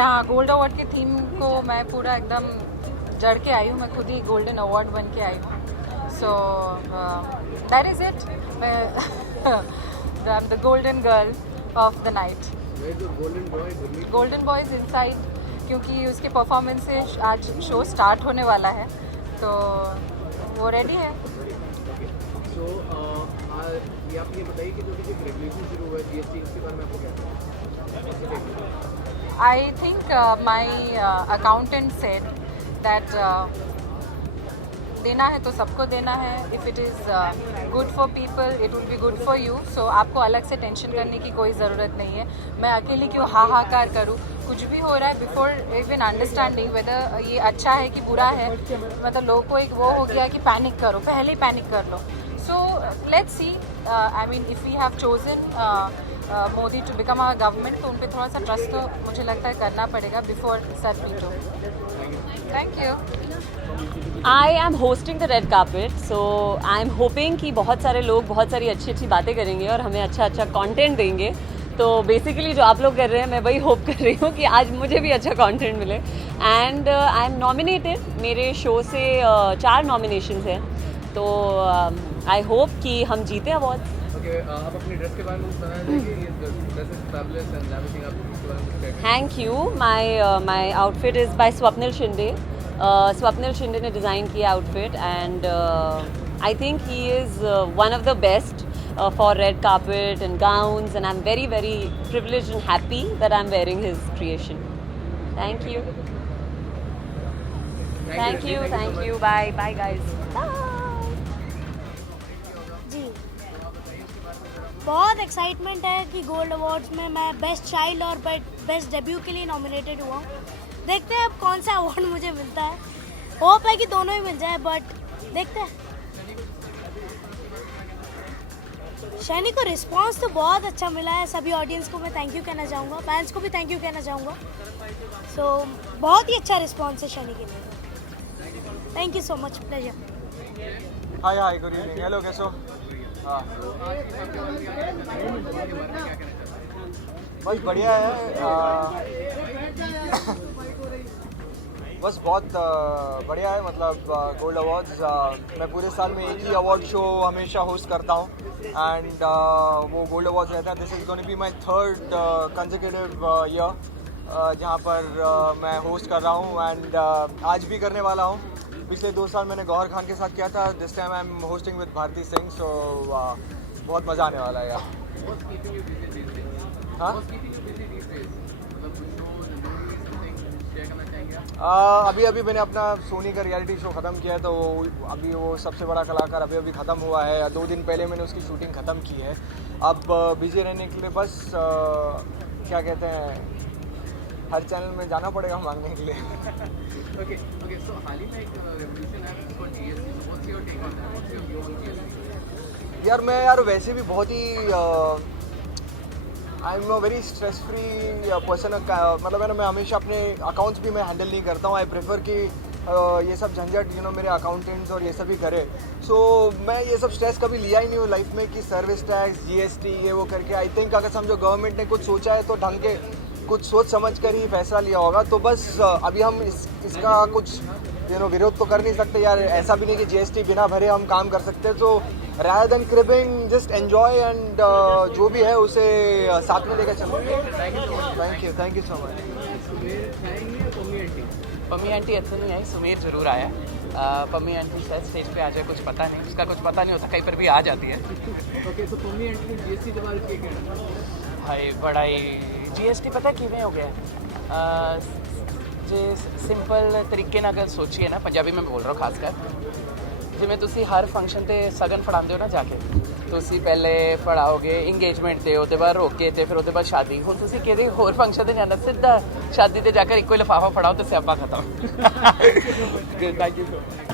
हाँ, gold award के थीम को मैं पूरा एकदम जड़ के आई हूँ. मैं खुद ही गोल्डन अवार्ड बन के आई हूँ. So that is it. मैं I am the golden girl of the night. Golden boy is inside, क्योंकि उसके परफॉर्मेंस से आज शो स्टार्ट होने वाला है, तो वो रेडी है. तो ये आप ये बताइए कि जो भी रेगुलेशन शुरू हुआ है जीएसटी, इसके बारे में आपको क्या लगता है? I think my accountant said that देना है तो सबको देना है. If it is good for people it will be good for you. So आपको अलग से टेंशन करने की कोई ज़रूरत नहीं है. मैं अकेली क्यों हाहाकार करूँ. कुछ भी हो रहा है बिफोर इवन अंडरस्टैंडिंग वेदर ये अच्छा है कि बुरा है, मतलब लोगों को एक वो हो गया कि पैनिक करो, पहले ही पैनिक कर लो. So let's see. I mean if we have chosen Modi to become our government, तो उन पर थोड़ा सा ट्रस्ट तो मुझे लगता है करना पड़ेगा बिफोर सच मीटो. Thank you. I am hosting the red carpet, so I am hoping कि बहुत सारे लोग बहुत सारी अच्छी अच्छी बातें करेंगे और हमें अच्छा अच्छा कंटेंट देंगे. तो बेसिकली जो आप लोग कर रहे हैं मैं वही होप कर रही हूँ कि आज मुझे भी अच्छा कंटेंट मिले. And I M nominated. मेरे शो से 4 नॉमिनेशंस हैं, तो आई होप कि हम जीते अवार्ड. आप अपनी ड्रेस के बारे में बताना चाहिए. ये dress is fabulous and everything. आप इसके बारे में क्या? Thank you. My outfit is by Swapnil शिंदे. स्वप्निल शिंदे ने डिज़ाइन किया outfit, and I think he is one of the best for red carpet and gowns, and I'm very very privileged and happy that I'm wearing his creation. Thank you. Thank you. Bye guys. Bye. जी, बहुत एक्साइटमेंट है कि gold awards में मैं best child और best debut के लिए नॉमिनेटेड हुआ हूँ. देखते हैं अब कौन सा अवार्ड मुझे मिलता है. होप है कि दोनों ही मिल जाए, बट देखते हैं. शैनी को रिस्पांस तो बहुत अच्छा मिला है. सभी ऑडियंस को मैं थैंक यू कहना चाहूँगा, फैंस को भी थैंक यू कहना चाहूँगा. सो बहुत ही अच्छा रिस्पांस है शैनी के लिए. Thank you so much. Pleasure. Hi good evening. Hello, कैसे हो? हाँ, बस बढ़िया है. बस बहुत बढ़िया है. मतलब गोल्ड अवार्ड्स, मैं पूरे साल में एक ही अवार्ड शो हमेशा होस्ट करता हूँ, एंड वो गोल्ड अवार्ड्स रहता है. This is going to be my third consecutive year जहाँ पर मैं होस्ट कर रहा हूँ, एंड आज भी करने वाला हूँ. पिछले 2 साल मैंने गौहर खान के साथ किया था. This time I am hosting with Bharti Singh. So बहुत मज़ा आने वाला है यार. हाँ, अभी मैंने अपना सोनी का रियलिटी शो ख़त्म किया है, तो अभी वो सबसे बड़ा कलाकार अभी ख़त्म हुआ है. 2 दिन पहले मैंने उसकी शूटिंग ख़त्म की है. अब बिजी रहने के लिए बस क्या कहते हैं, हर चैनल में जाना पड़ेगा मांगने के लिए. ओके. सो हाल ही में एक रेवोल्यूशन है for GST. What's your take on that? What's your view on GST? यार वैसे भी बहुत ही I am a very stress free person. मतलब है ना, मैं हमेशा अपने अकाउंट्स भी मैं हैंडल नहीं करता हूँ. आई प्रेफर कि ये सब झंझट मेरे अकाउंटेंट्स और ये सब ही करे. सो मैं ये सब स्ट्रेस कभी लिया ही नहीं हूँ लाइफ में कि सर्विस टैक्स, जीएसटी, ये वो करके. आई थिंक अगर समझो गवर्नमेंट ने कुछ सोचा है तो ढंग के कुछ सोच समझ कर ही फैसला लिया होगा. तो बस अभी हम इसका कुछ विरोध तो कर नहीं सकते यार. ऐसा भी नहीं कि जीएसटी बिना भरे हम काम कर सकते. तो rather than cribbing, just enjoy and जो भी है उसे साथ में लेकर चलो. Thank you so much. Pammi आंटी ऐसे नहीं आई. सुमेर जरूर आया. पम्मी आंटी शायद स्टेज पे आ जाए, कुछ पता नहीं. उसका कुछ पता नहीं होता, कहीं पर भी आ जाती है. ओके. सो पम्मी आंटी ने जीएसटी के बारे में क्या कहना? हाय बड़ा ही जीएसटी पता किवें हो गया. जे ਸਿੰਪਲ ਤਰੀਕੇ ਨਾਲ ਅਗਰ ਸੋਚੀਏ ਨਾ, ਪੰਜਾਬੀ ਮੈਂ ਬੋਲ ਰਿਹਾ ਖਾਸ ਕਰ, ਜਿਵੇਂ ਤੁਸੀਂ ਹਰ ਫੰਕਸ਼ਨ ਤੇ ਸਗਨ ਫੜਾਉਂਦੇ ਹੋ ਨਾ, ਜਾ ਕੇ ਤੁਸੀਂ ਪਹਿਲੇ ਫੜਾਓਗੇ ਇੰਗੇਜਮੈਂਟ ਤੇ, ਉਹਦੇ ਬਾਅਦ ਰੋਕੇ ਤੇ ਫਿਰ ਉਹਦੇ ਬਾਅਦ ਸ਼ਾਦੀ. ਹੁਣ ਤੁਸੀਂ ਕਿਹਦੇ ਹੋਰ ਫੰਕਸ਼ਨ ਤੇ ਜਾਣਾ, ਸਿੱਧਾ ਸ਼ਾਦੀ ਤੇ ਜਾ ਕੇ ਇੱਕੋ ਹੀ ਲਿਫਾਫਾ ਫੜਾਓ ਤੇ ਸਿਆਪਾ ਖਤਮ. Thank you so much.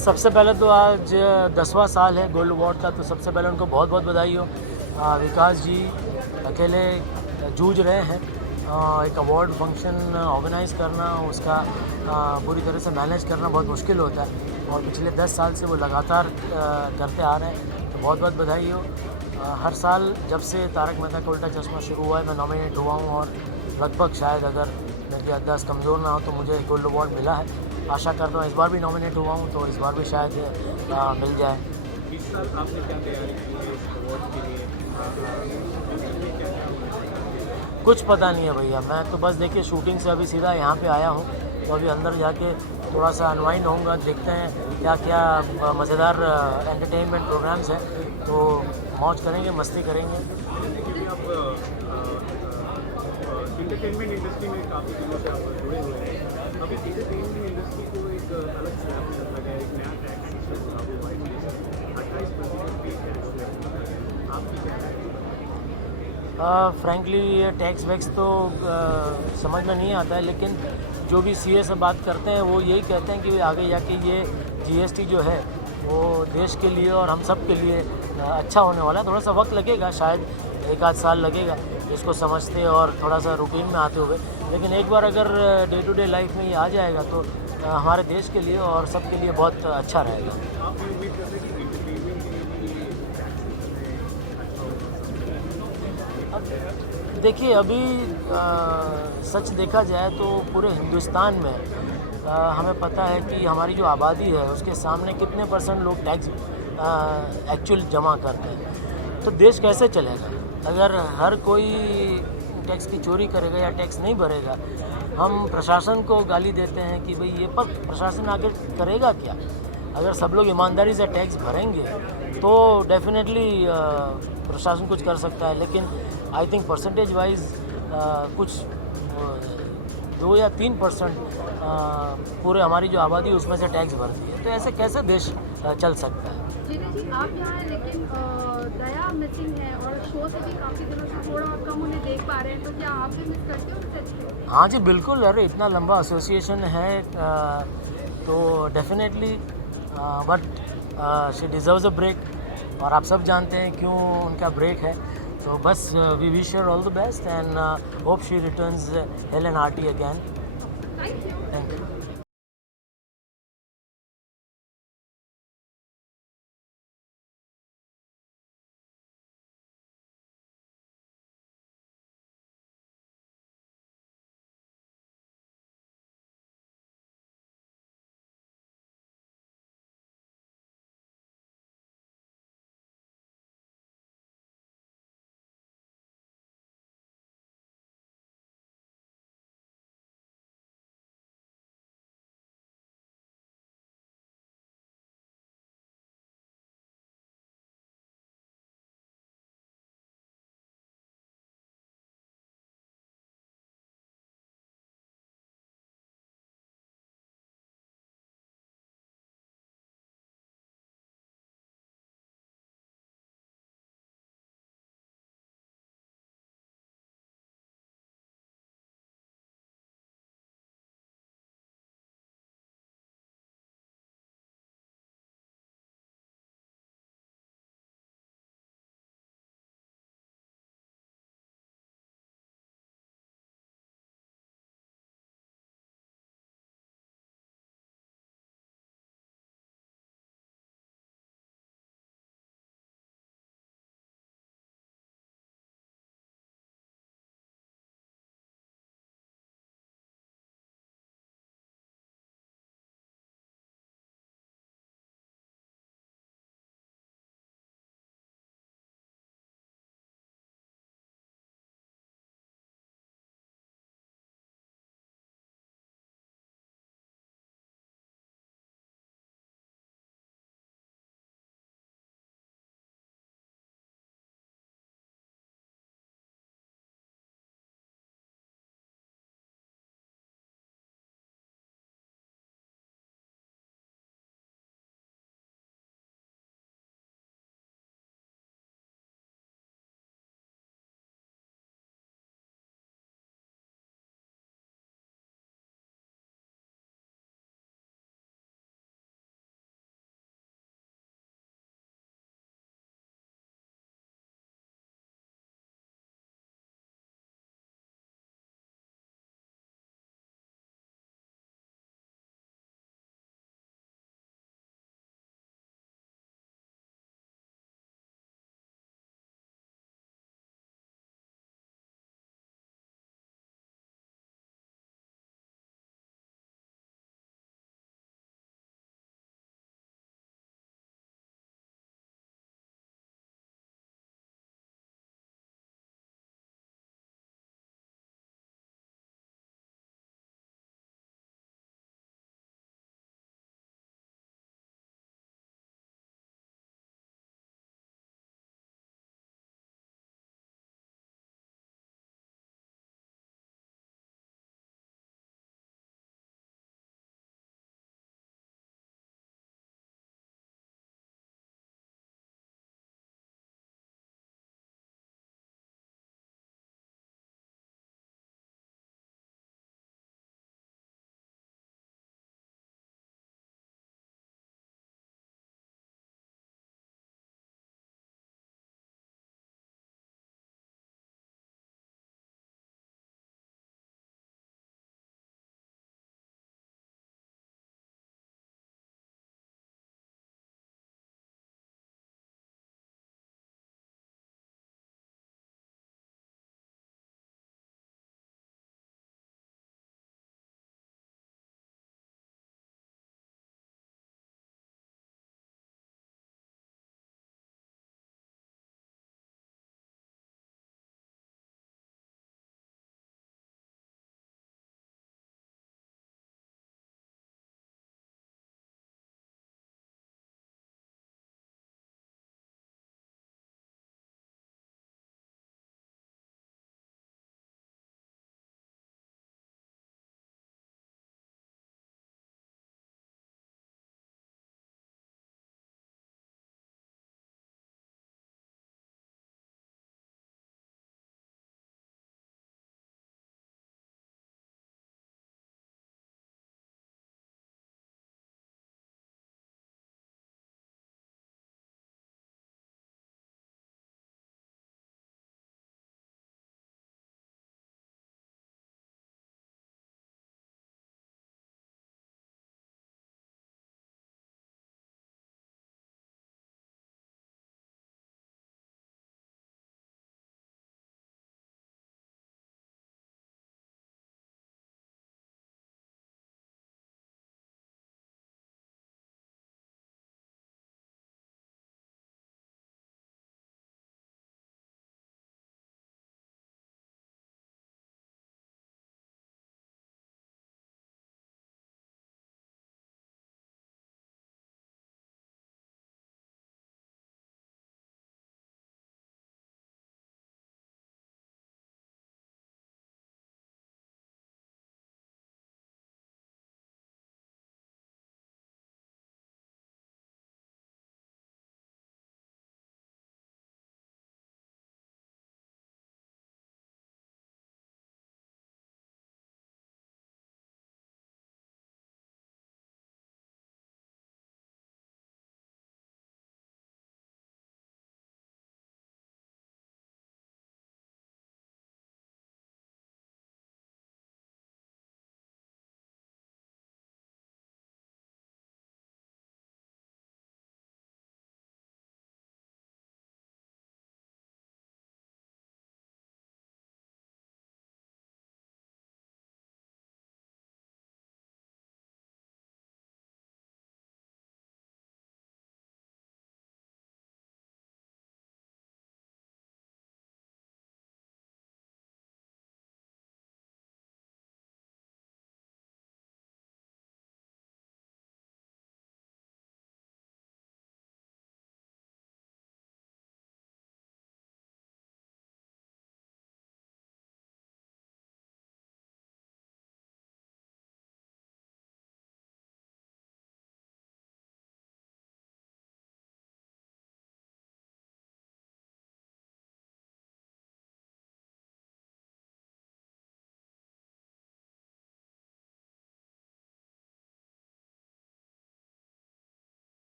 सबसे पहले तो आज 10वां साल है गोल्ड अवार्ड का, तो सबसे पहले उनको बहुत बहुत बधाई हो। विकास जी अकेले जूझ रहे हैं। एक अवार्ड फंक्शन ऑर्गेनाइज़ करना, उसका पूरी तरह से मैनेज करना बहुत मुश्किल होता है, और पिछले 10 साल से वो लगातार करते आ रहे हैं, तो बहुत बहुत बधाई हो। हर साल जब से तारक मेहता का उल्टा चश्मा शुरू हुआ है मैं नॉमिनेट हुआ हूँ, और लगभग शायद अगर मेरी याददाश्त कमज़ोर ना हो तो मुझे गोल्ड अवार्ड मिला है। आशा करता हूँ इस बार भी नॉमिनेट हुआ हूँ तो इस बार भी शायद मिल जाए। इस साल आपने क्या तैयारी की है इस अवार्ड के लिए? कुछ पता नहीं है भैया, मैं तो बस देखिए शूटिंग से अभी सीधा यहाँ पे आया हूँ, तो अभी अंदर जाके थोड़ा सा अनवाइंड होऊंगा, देखते हैं क्या क्या मज़ेदार एंटरटेनमेंट प्रोग्राम्स हैं, तो मौज करेंगे, मस्ती करेंगे। क्योंकि आप इंटरटेनमेंट इंडस्ट्री में काफ़ी दिनों से आप जुड़े हुए हैं, अब इस इंटरटेनमेंट इंडस्ट्री को एक अलग स्लैब मिल रहा है, एक नया टैक्स सिस्टम लागू हुआ है, 28% पे टैक्स है, आपकी क्या राय है? फ्रैंकली ये टैक्स वैक्स तो समझ में नहीं आता है, लेकिन जो भी सीए से बात करते हैं वो यही कहते हैं कि आगे जाके ये जीएसटी जो है वो देश के लिए और हम सब के लिए अच्छा होने वाला है। थोड़ा सा वक्त लगेगा, शायद 1 आध साल लगेगा इसको समझते और थोड़ा सा रूटीन में आते हुए, लेकिन एक बार अगर डे टू डे लाइफ में ये आ जाएगा तो हमारे देश के लिए और सब के लिए बहुत अच्छा रहेगा। आप ये उम्मीद करते हैं कि इंटरटेनमेंट के लिए भी ये टैक्स सिस्टम है अच्छा होगा? अब देखिए अभी सच देखा जाए तो पूरे हिंदुस्तान में हमें पता है कि हमारी जो आबादी है उसके सामने कितने % लोग टैक्स एक्चुअल जमा करते हैं, तो देश कैसे चलेगा अगर हर कोई टैक्स की चोरी करेगा या टैक्स नहीं भरेगा। हम प्रशासन को गाली देते हैं कि भाई ये पर प्रशासन आखिर करेगा क्या? अगर सब लोग ईमानदारी से टैक्स भरेंगे तो डेफिनेटली प्रशासन कुछ कर सकता है, लेकिन आई थिंक परसेंटेज वाइज कुछ 2 या 3% पूरे हमारी जो आबादी है उसमें से टैक्स भरती है, तो ऐसे कैसे देश चल सकता है? जीना जी आप यहाँ हैं, लेकिन दया मिसिंग है और शो से भी काफ़ी दिनों से थोड़ा और कम उन्हें देख पा रहे हैं, तो क्या आप भी मिस करते हो उनसे? हाँ जी बिल्कुल, अरे इतना लंबा एसोसिएशन है तो definitely, but she deserves a break, और आप सब जानते हैं क्यों उनका ब्रेक है, तो बस we wish her all the best and hope she returns hale and hearty again. Thank you.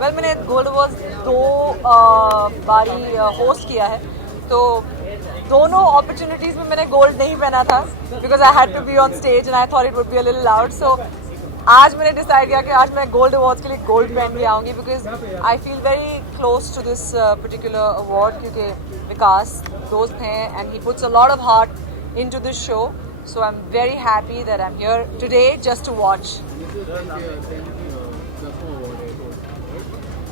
Well मैंने गोल्ड अवार्ड्स 2 बारी होस्ट किया है, तो दोनों अपॉर्चुनिटीज़ में मैंने गोल्ड नहीं पहना था because I had to be on stage and I thought it would be a little loud. So आज मैंने डिसाइड किया कि आज मैं गोल्ड अवार्ड्स के लिए गोल्ड पहन के आऊँगी because I feel very close to this particular award, क्योंकि विकास दोस्त हैं and he puts a lot of heart into this show. So I am very happy that I am here today just to watch.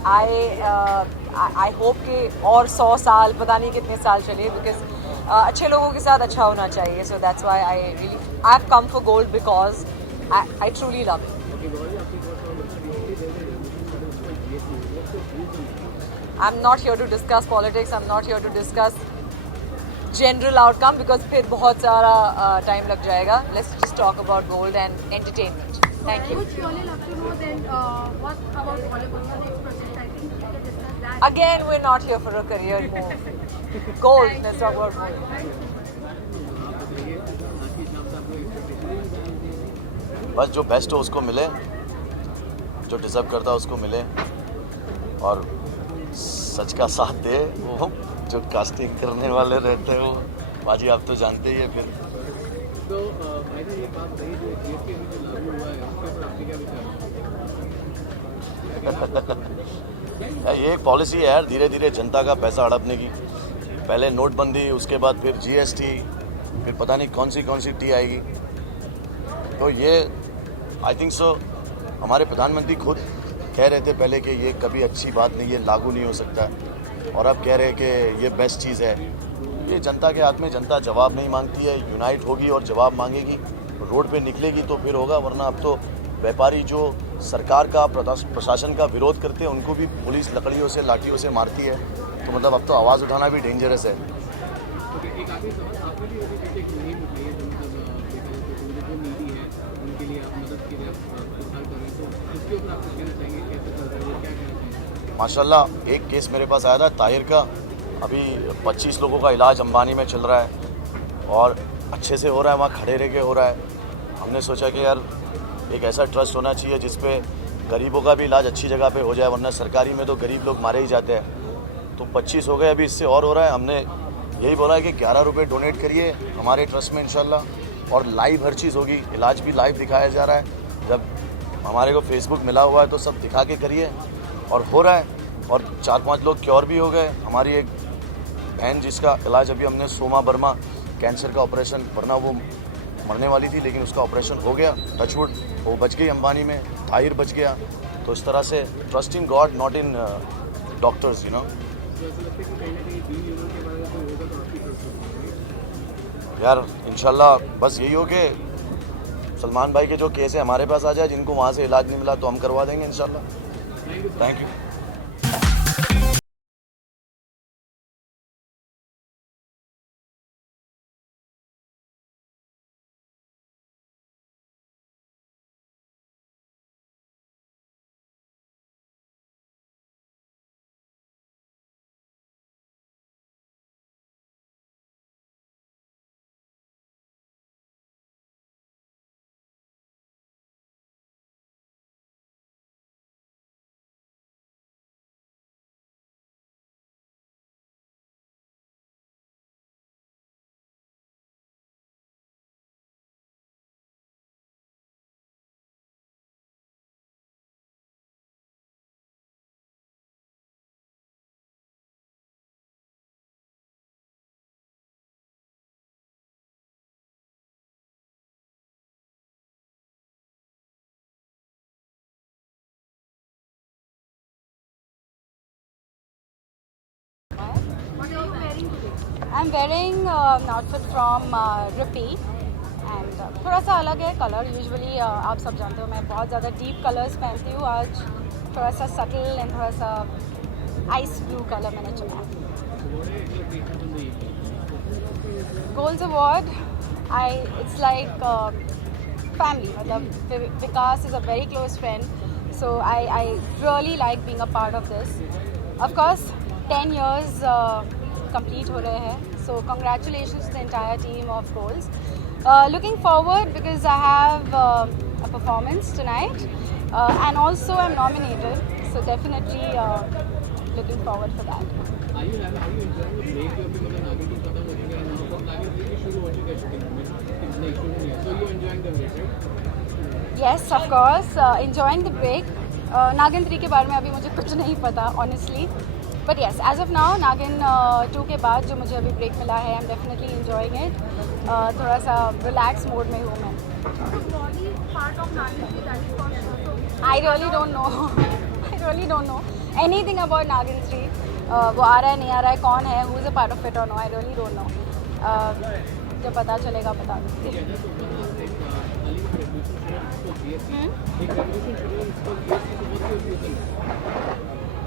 I hope कि और 100 साल पता नहीं कितने साल चले, बिकॉज अच्छे लोगों के साथ अच्छा होना चाहिए. So that's why I have come for gold because I truly love it. I am not here to discuss politics, I am not here to discuss general outcome because फिर बहुत सारा टाइम लग जाएगा. Let's just talk about gold and entertainment. Thank you. Would surely love to know then what about Bollywood, the next project? I think we can discuss that. Again, we're not here for a career move. Gold, let's talk about gold. बस जो बेस्ट हो उसको मिले, जो डिज़र्व करता है उसको मिले, और सच का साथ दे वो जो कास्टिंग करने वाले रहते हैं. वो बाजी आप तो जानते ही है. फिर तो भाई ने एक बात कही जो जीएसटी में जो लागू हुआ है उसके ऊपर आपके क्या विचार है? ये एक पॉलिसी है यार, धीरे धीरे जनता का पैसा हड़पने की. पहले नोटबंदी, उसके बाद फिर जीएसटी, फिर पता नहीं कौन सी टी आएगी. तो ये आई थिंक सो हमारे प्रधानमंत्री खुद कह रहे थे पहले कि ये कभी अच्छी बात नहीं है, लागू नहीं हो सकता, और अब कह रहे हैं कि ये बेस्ट चीज़ है. ये जनता के हाथ में, जनता जवाब नहीं मांगती है. यूनाइट होगी और जवाब मांगेगी, रोड पे निकलेगी तो फिर होगा. वरना अब तो व्यापारी जो सरकार का, प्रशासन का विरोध करते हैं उनको भी पुलिस लकड़ियों से, लाठियों से मारती है. तो मतलब अब तो आवाज़ उठाना भी डेंजरस है. एक आखिरी सवाल, आपने भी अभी पीछे एक मुहिम उठाई है जो मतलब जो नीति है उनके लिए आप मदद के लिए आप प्रोत्साहन कर रहे हैं, तो उसके ऊपर आप कुछ कहना चाहेंगे? कैसे चल रहा है वो, क्या कहना चाहेंगे? माशाल्लाह एक केस मेरे पास आया था ताहिर का. अभी 25 लोगों का इलाज अंबानी में चल रहा है और अच्छे से हो रहा है, वहाँ खड़े रह के हो रहा है. हमने सोचा कि यार एक ऐसा ट्रस्ट होना चाहिए जिस पे गरीबों का भी इलाज अच्छी जगह पे हो जाए, वरना सरकारी में तो गरीब लोग मारे ही जाते हैं. तो 25 हो गए, अभी इससे और हो रहा है. हमने यही बोला है कि 11 रुपये डोनेट करिए हमारे ट्रस्ट में इंशाल्लाह, और लाइव हर चीज़ होगी. इलाज भी लाइव दिखाया जा रहा है. जब हमारे को फेसबुक मिला हुआ है तो सब दिखा के करिए, और हो रहा है. और 4-5 लोग क्योर भी हो गए. हमारी एक बहन जिसका इलाज अभी हमने, सोमा वर्मा, कैंसर का ऑपरेशन, वरना वो मरने वाली थी लेकिन उसका ऑपरेशन हो गया, टचवुड, वो बच गई अंबानी में. ताहिर बच गया. तो इस तरह से trust in God, not in doctors, you know. यार इंशाल्लाह बस यही हो कि सलमान भाई के जो केस है हमारे पास आ जाए, जिनको वहाँ से इलाज नहीं मिला तो हम करवा देंगे इंशाल्लाह. Thank you. I'm wearing an outfit from Rippy and थोड़ा सा अलग है कलर. यूजुअली आप सब जानते हो मैं बहुत ज़्यादा डीप कलर्स पहनती हूँ. आज थोड़ा सा सटल एंड थोड़ा सा आइस ब्लू कलर मैंने चुना. Golds award it's like family. मतलब Vikas is a very close friend, so I really like being a part of this. Of course 10 years complete हो रहे हैं, so congratulations to the entire team of Golds. Looking forward because I have a performance tonight and also I'm nominated, So definitely looking forward for that. Are you enjoying the break जो अभी मतलब नागिन 2 खत्म हो चुका है now अब नागिन 3 की शुरू हो चुकी है शूटिंग नहीं शुरू नहीं है so you enjoying the break right? Yes, of course, enjoying the break. नागिन 3 के बारे में अभी मुझे कुछ नहीं पता honestly. But yes, as of now, नागिन 2 के बाद जो मुझे अभी ब्रेक मिला है, I'm definitely enjoying it. थोड़ा सा relax mode में हूँ मैं. Molly is part of Nagin 3, that is for sure. So I really don't know. I really don't know anything about Nagin 3. वो आ रहा है नहीं आ रहा है कौन है who is a part of it or no, I really don't know. जब पता चलेगा बता दूँगी.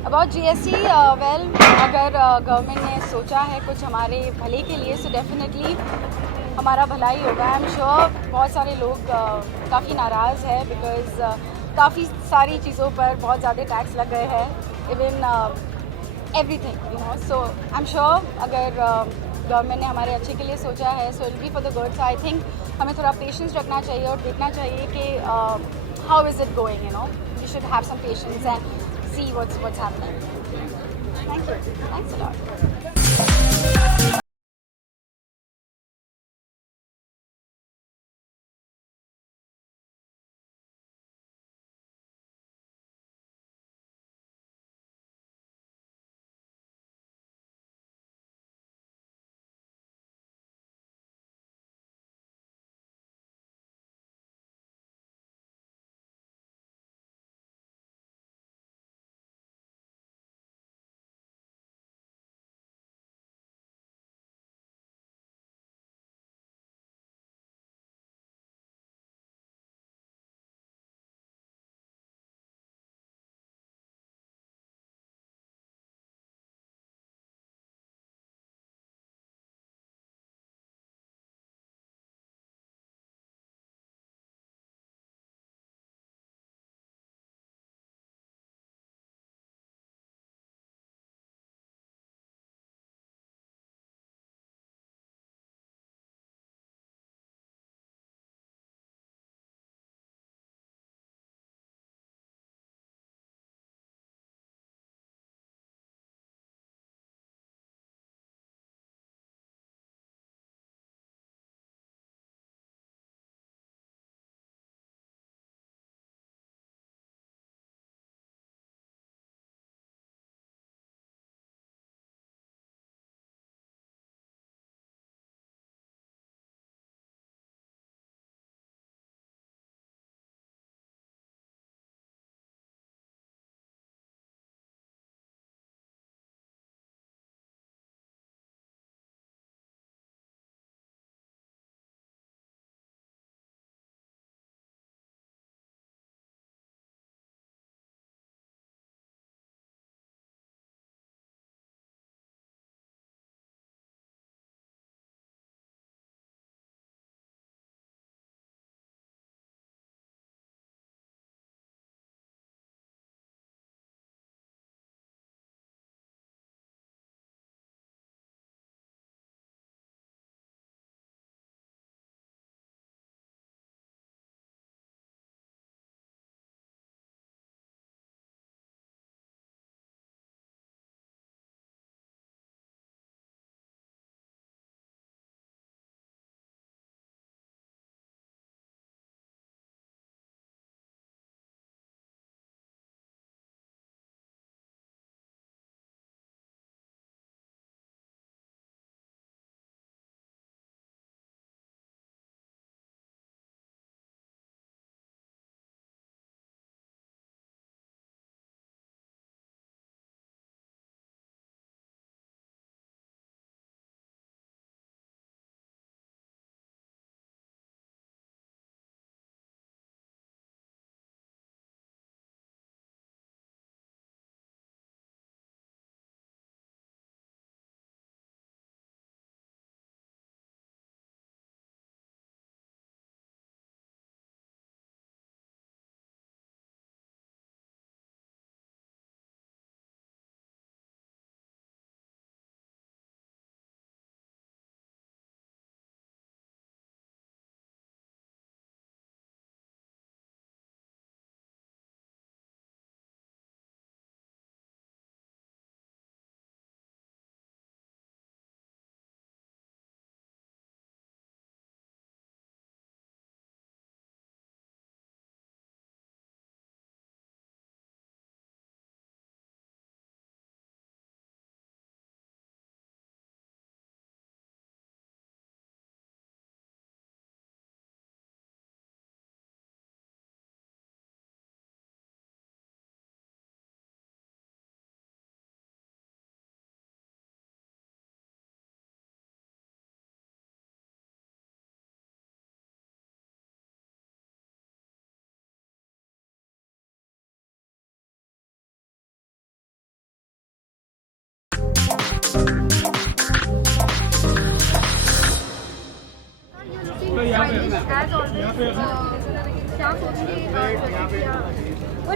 अबाउट GST वेल अगर गवर्नमेंट ने सोचा है कुछ हमारे भले के लिए, सो डेफिनेटली हमारा भला ही होगा. आई एम श्योर बहुत सारे लोग काफ़ी नाराज़ है बिकॉज काफ़ी सारी चीज़ों पर बहुत ज़्यादा टैक्स लग गए हैं, even everything you know. So I am sure अगर गवर्नमेंट ने हमारे अच्छे के लिए सोचा है, so it be for the good. So I think हमें थोड़ा पेशेंस रखना चाहिए और देखना चाहिए कि how is it going, you know. We should have some patience and see what's happening. Thank you. Thanks a lot.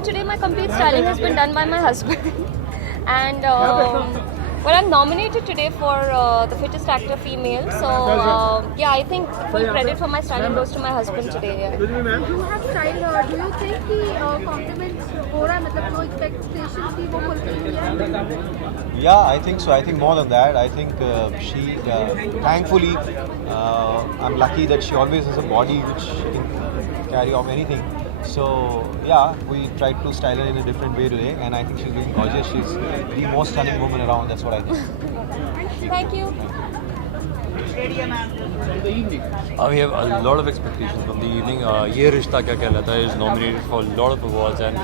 today my complete styling has been done by my husband. And well, I'm nominated today for the fittest actor female. So yeah, I think full credit for my styling goes to my husband today. Yeah. You have styled her. Do you think कि compliments हो रहा है मतलब जो expectations थी वो fulfill किया? Yeah, I think so. I think more than that. I think she, thankfully, I'm lucky that she always has a body which she can carry off anything. So yeah, we tried to style her in a different way today, and I think she's looking gorgeous. She's the most stunning woman around. That's what I think. Thank you. We have a lot of expectations from the evening. ये रिश्ता क्या कहलाता है is nominated for a lot of awards, and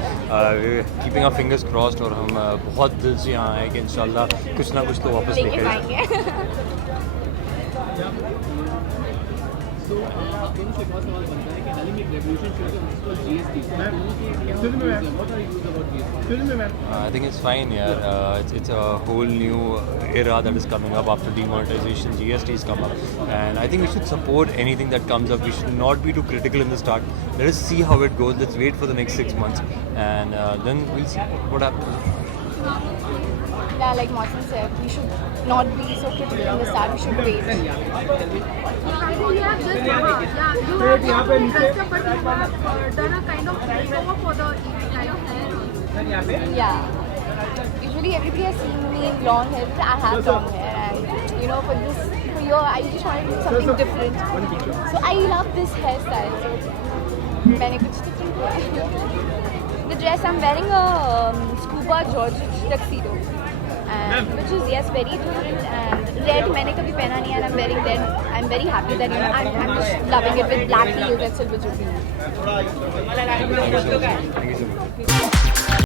we're keeping our fingers crossed. और हम बहुत दिल से यहाँ आए कि इंशाल्लाह कुछ ना कुछ तो वापस लेकर आएंगे. तो आप दोनों से एक और सवाल बनता है कि हाल ही में एक रेवोल्यूशन शुरू हुआ जिसको जीएसटी फिल्म में I think it's fine, yeah. It's a whole new era that is coming up after demonetization. GSTs come up, and I think we should support anything that comes up. We should not be too critical in the start. Let us see how it goes. Let's wait for the next 6 months, and then we'll see what happens. Yeah, like Martin said, we should not be so critical in the start. We should wait. I think you have just you have dressed up, but you have done a kind of makeover for the kind of hair. Yeah. Usually everybody has seen me in long hair. I have long hair, and you know, for year, I just wanted to do something different. So I love this hairstyle. So मैंने कुछ different किया. The dress I'm wearing a scuba George tuxedo. And which is yes very different, and red मैंने कभी पहना नहीं है, and I'm wearing red. I'm very happy that I'm just loving it with black heels and silver jewelry. Thank you so much.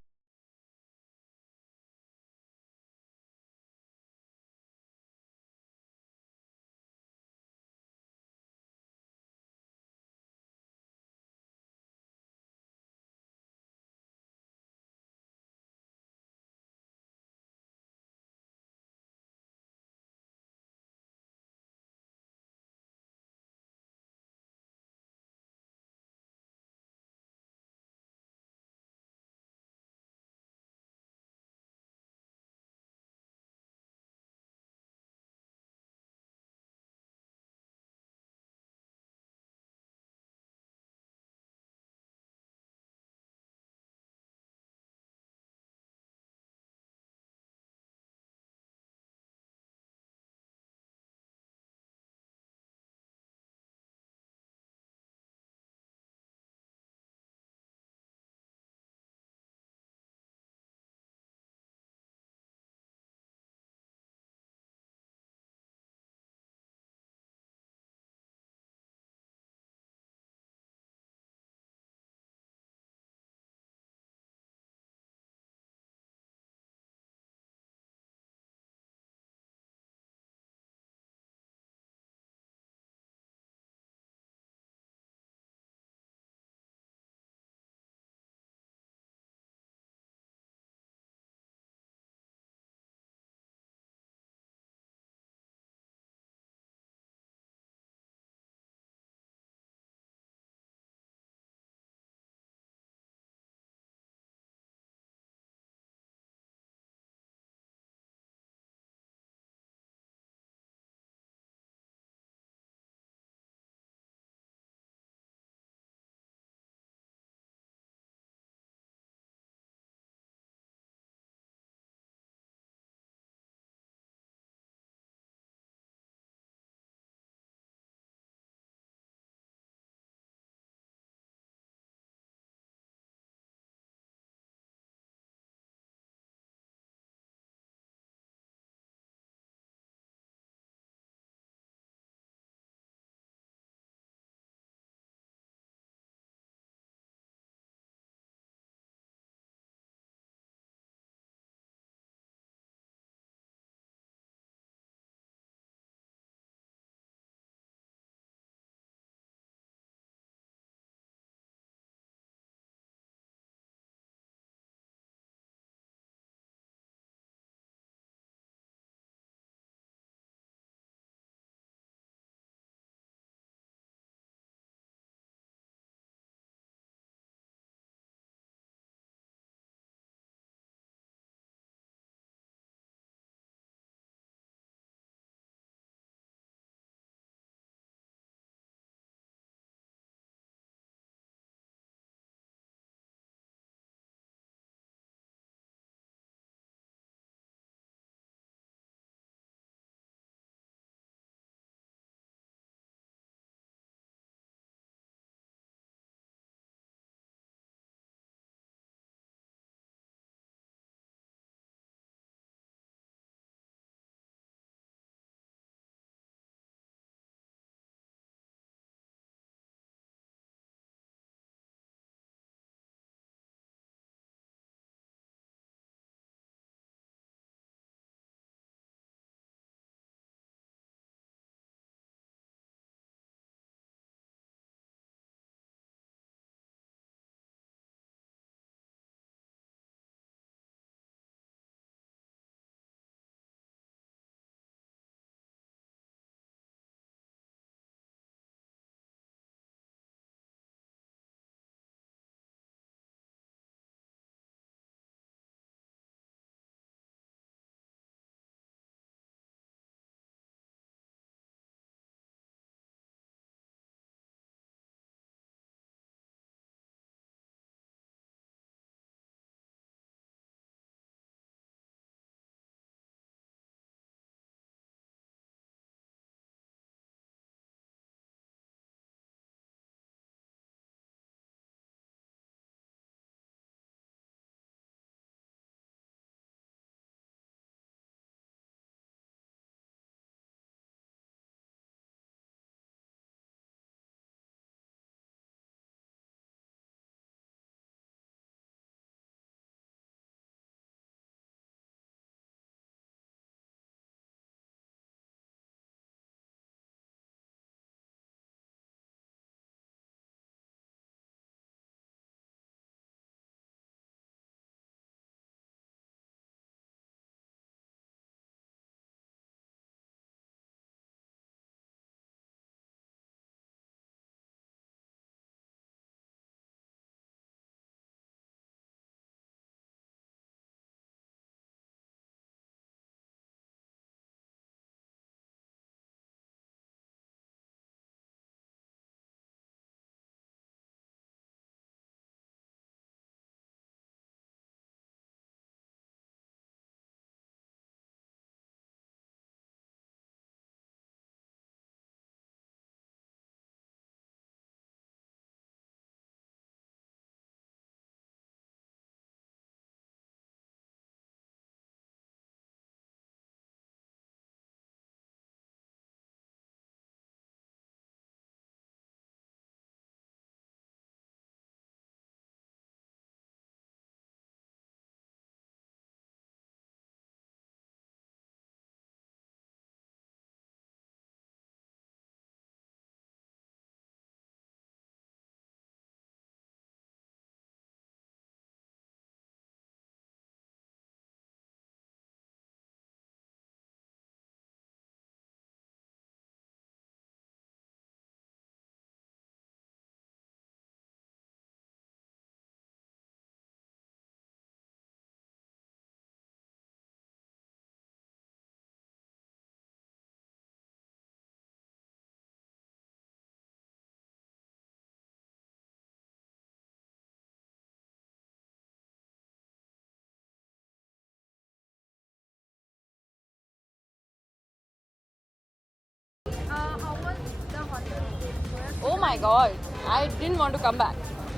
my God, I didn't want to come back.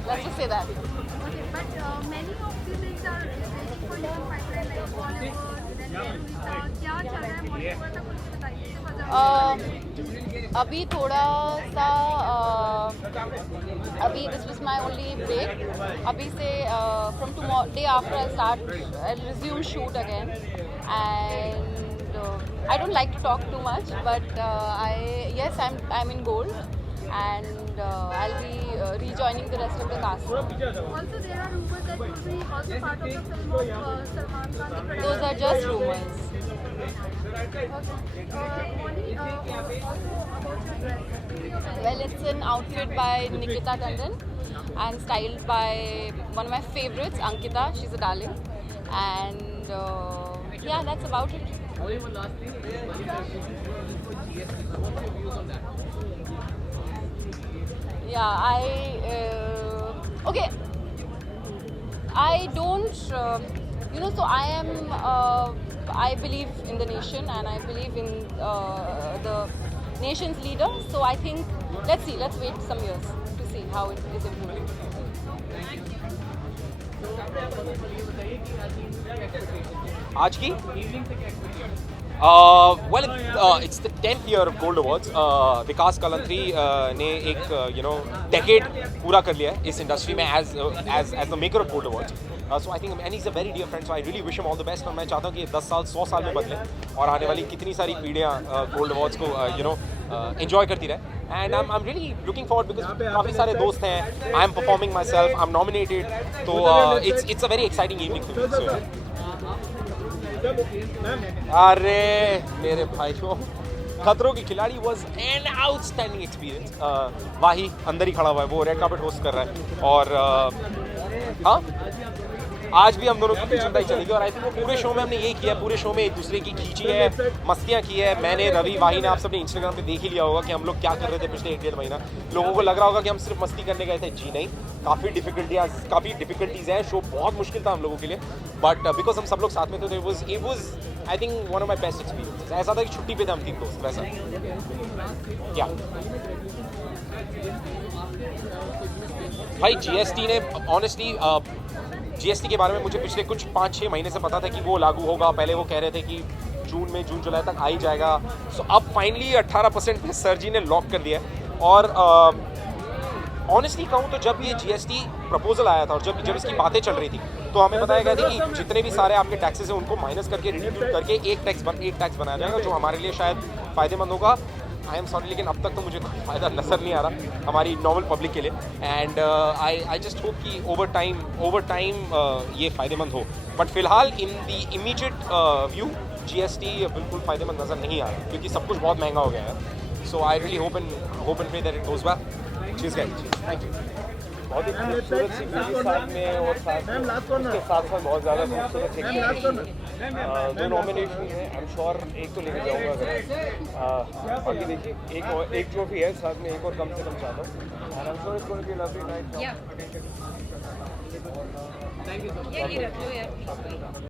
Let's just say that. Okay, but many of the things are waiting for you in pipeline, like Bollywood, then क्या चल रहा है Bollywood का कुछ बताइए इससे पता अभी थोड़ा सा अभी this was my only break. अभी से from tomorrow day after I resume shoot again and I don't like to talk too much, but I'm in Gold, and I'll be rejoining the rest of the cast. Also, there are rumors that you'll be also part of the film of Salman Khan. Those are just rumors. Molly, also about your dress. Well, it's an outfit by Nikita Tandon and styled by one of my favorites, Ankita. She's a darling, and yeah, that's about it. Yeah, okay. I don't, so I believe in the nation and I believe in the nation's leader. So I think, let's wait some years to see how it is improving. आज की well it's the 10th year of Gold Awards. विकास कलंत्री ने एक डेकेड पूरा कर लिया है इस इंडस्ट्री में as the maker of Gold Awards. So I think and he's a very dear friend, so I really wish him all the best. और मैं चाहता हूँ कि ये 10 साल 100 साल में बदले और आने वाली कितनी सारी पीढ़ियाँ Gold Awards को enjoy करती रहे. And I'm really looking forward because काफ़ी सारे दोस्त हैं. I'm performing myself. I'm nominated. तो it's a very exciting evening for me. So, अरे मेरे भाइयों, खतरों की खिलाड़ी वॉज एन आउटस्टैंडिंग एक्सपीरियंस. वाही अंदर ही खड़ा हुआ है, वो रेड कार्पेट होस्ट कर रहा है और हाँ आज भी हम दोनों की चिंता ही चलेगी. और आई थिंक वो पूरे शो में हमने यही किया है, पूरे शो में एक दूसरे की खींची है, मस्तियाँ की है. मैंने रवि वाही ने आप सबने इंस्टाग्राम पे देख ही लिया होगा कि हम लोग क्या कर रहे थे पिछले 1-1.5 महीना. लोगों को लग रहा होगा कि हम सिर्फ मस्ती करने गए थे. जी नहीं, काफ़ी डिफिकल्टीज हैं. शो बहुत मुश्किल था हम लोगों के लिए, बट बिकॉज हम सब लोग साथ में थे तो it was I think one of my best experiences. ऐसा था कि छुट्टी पे थे हम 3 दोस्त. वैसा क्या भाई जीएसटी ने ऑनेस्टली जीएसटी के बारे में मुझे पिछले कुछ 5-6 महीने से पता था कि वो लागू होगा. पहले वो कह रहे थे कि जून जुलाई तक आ ही जाएगा. सो अब फाइनली 18% पे सर जी ने लॉक कर दिया है. और ऑनेस्टली कहूँ तो जब ये जीएसटी प्रपोजल आया था और जब इसकी बातें चल रही थी तो हमें बताया गया था कि जितने भी सारे आपके टैक्सेस हैं उनको माइनस करके रिड्यूस करके एक टैक्स बनाया जाएगा जो हमारे लिए शायद फ़ायदेमंद होगा. आई एम सॉरी लेकिन अब तक तो मुझे कोई फ़ायदा नज़र नहीं आ रहा हमारी नॉर्मल पब्लिक के लिए. एंड आई जस्ट होप कि ओवर टाइम ये फ़ायदेमंद हो. बट फिलहाल इन दी इमीडिएट व्यू जीएसटी बिल्कुल फ़ायदेमंद नज़र नहीं आ रहा क्योंकि सब कुछ बहुत महंगा हो गया है. So I really hope and pray that it goes well. चीज़ गाइस, थैंक यू. बहुत ही खूबसूरत सी मूवी साथ में और उसके साथ बहुत ज़्यादा खूबसूरत सी 2 नॉमिनेशन हैं. आई एम श्योर एक तो लेके जाऊँगा अगर बाकी देखिए एक ट्रॉफी है साथ में एक और कम से कम चाहता हूँ. And I am sure it's going to be lovely night. Thank you so much.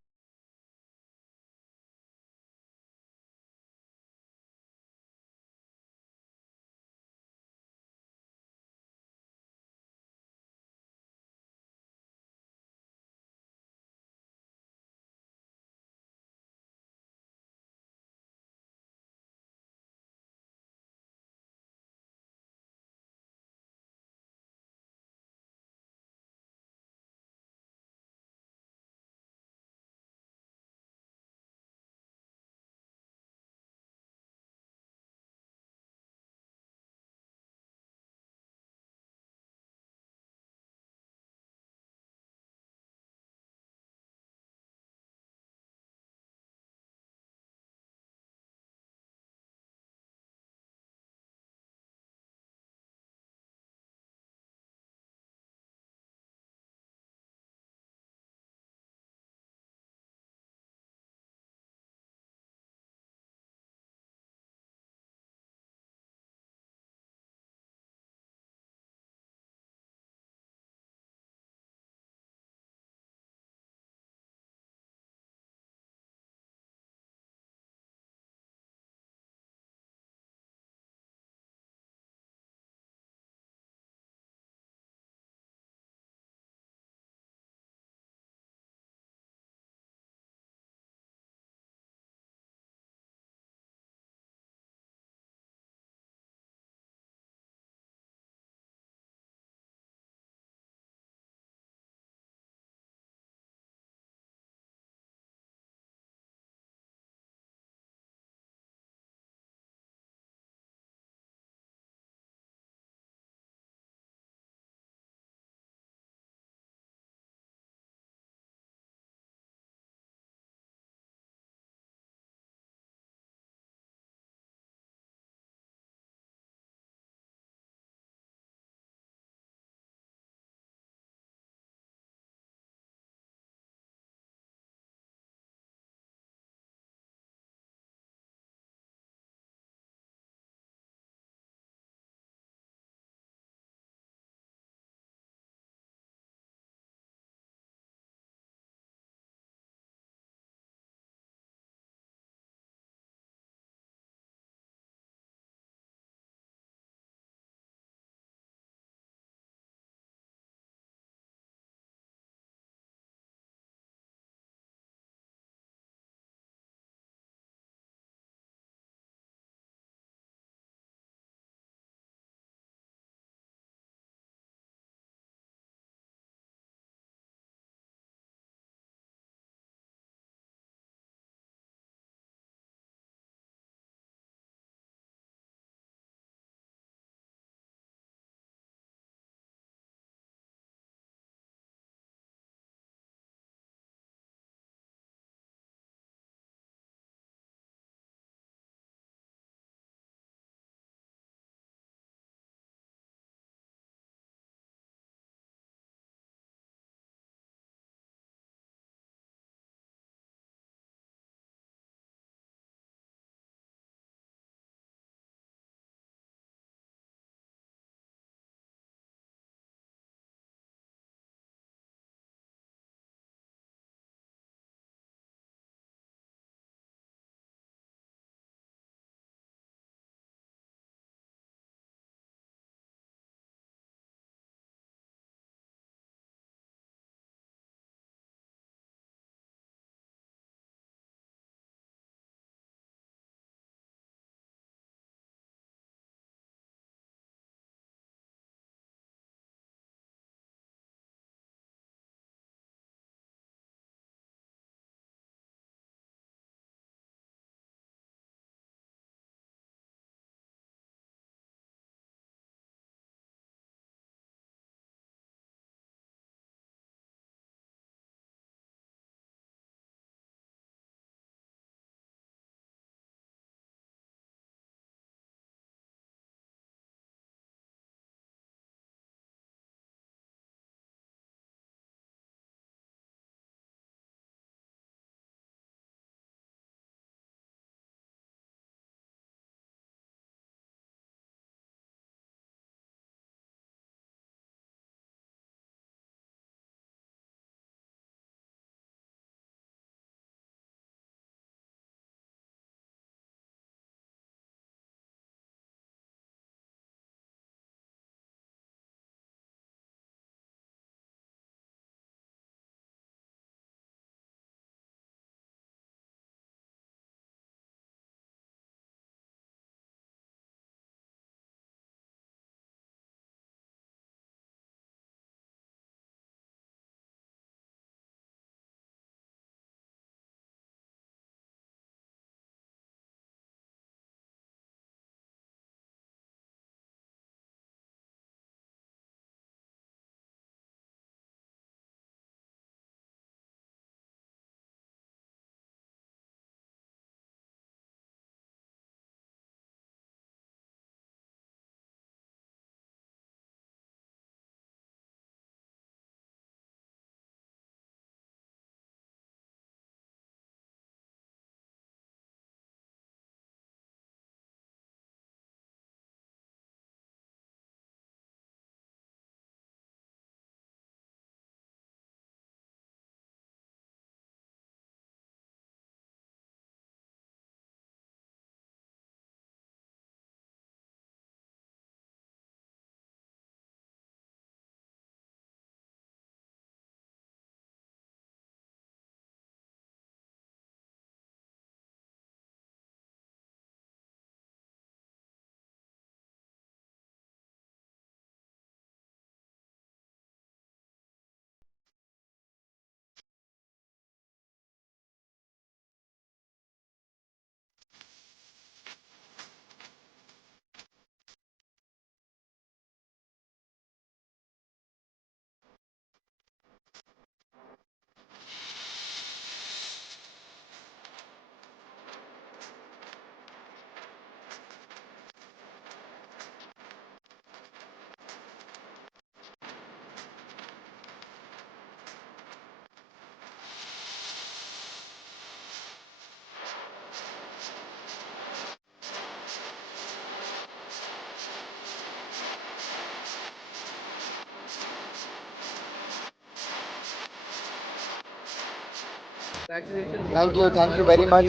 Thank you very much.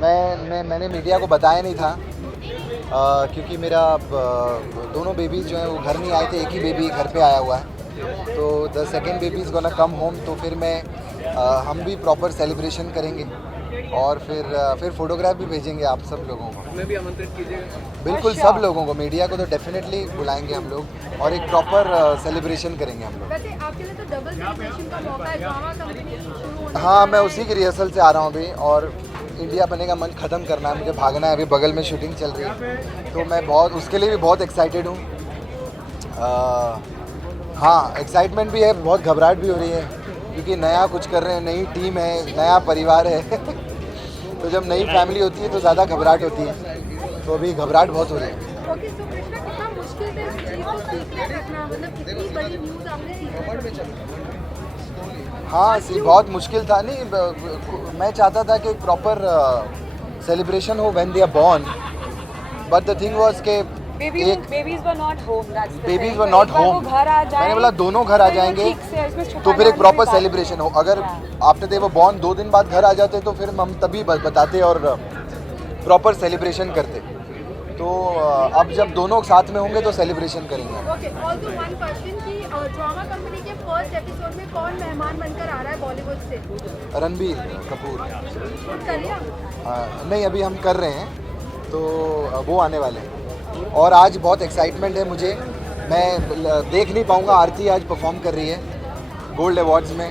मैंने मीडिया को बताया नहीं था क्योंकि मेरा दोनों बेबीज़ जो हैं वो घर नहीं आए थे, एक ही बेबी घर पे आया हुआ है। तो the second baby is gonna come home, तो फिर हम भी प्रॉपर सेलिब्रेशन करेंगे और फिर फोटोग्राफ भी भेजेंगे आप सब लोगों को। हमें भी आमंत्रित कीजिएगा। बिल्कुल, सब लोगों को, मीडिया को तो डेफिनेटली बुलाएंगे हम लोग और एक प्रॉपर सेलिब्रेशन करेंगे हम लोग। वैसे आपके लिए तो डबल सेलिब्रेशन का मौका है, ड्रामा कंपनी शुरू होने हाँ, मैं उसी की रिहर्सल से आ रहा हूँ अभी और इंडिया बनेगा मन ख़त्म करना है, मुझे भागना है, अभी बगल में शूटिंग चल रही है, तो मैं बहुत उसके लिए भी बहुत एक्साइटेड हूँ। हाँ, एक्साइटमेंट भी है, बहुत घबराहट भी हो रही है क्योंकि नया कुछ कर रहे हैं, नई टीम है, नया परिवार है तो जब नई फैमिली होती है तो ज़्यादा घबराहट होती है, तो अभी घबराहट बहुत हो रही है। ओके, सो कृष्णा कितना मुश्किल था इस चीज़ को सीक्रेट रखना, मतलब कितनी बड़ी न्यूज़ आपने सीक्रेट। हाँ, बहुत मुश्किल था। नहीं, मैं चाहता था कि प्रॉपर सेलिब्रेशन हो when they are born, but the thing was के babies were not home, that's the babies were not home. घर आ जाए, मैंने बोला दोनों घर आ जाएंगे तो फिर एक प्रॉपर सेलिब्रेशन हो। अगर आफ्टर दे वो बॉर्न 2 दिन बाद घर आ जाते तो फिर हम तभी बताते और प्रॉपर सेलिब्रेशन करते। तो अब जब दोनों साथ में होंगे तो सेलिब्रेशन करेंगे। ओके, ऑल्सो वन क्वेश्चन कि ड्रामा कंपनी के फर्स्ट एपिसोड में कौन मेहमान बनकर आ रहा है बॉलीवुड से? रणबीर कपूर। शूट कर लिया? नहीं, अभी हम कर रहे हैं, तो वो आने वाले हैं और आज बहुत एक्साइटमेंट है मुझे। मैं देख नहीं पाऊँगा, आरती आज परफॉर्म कर रही है गोल्ड अवार्ड्स में।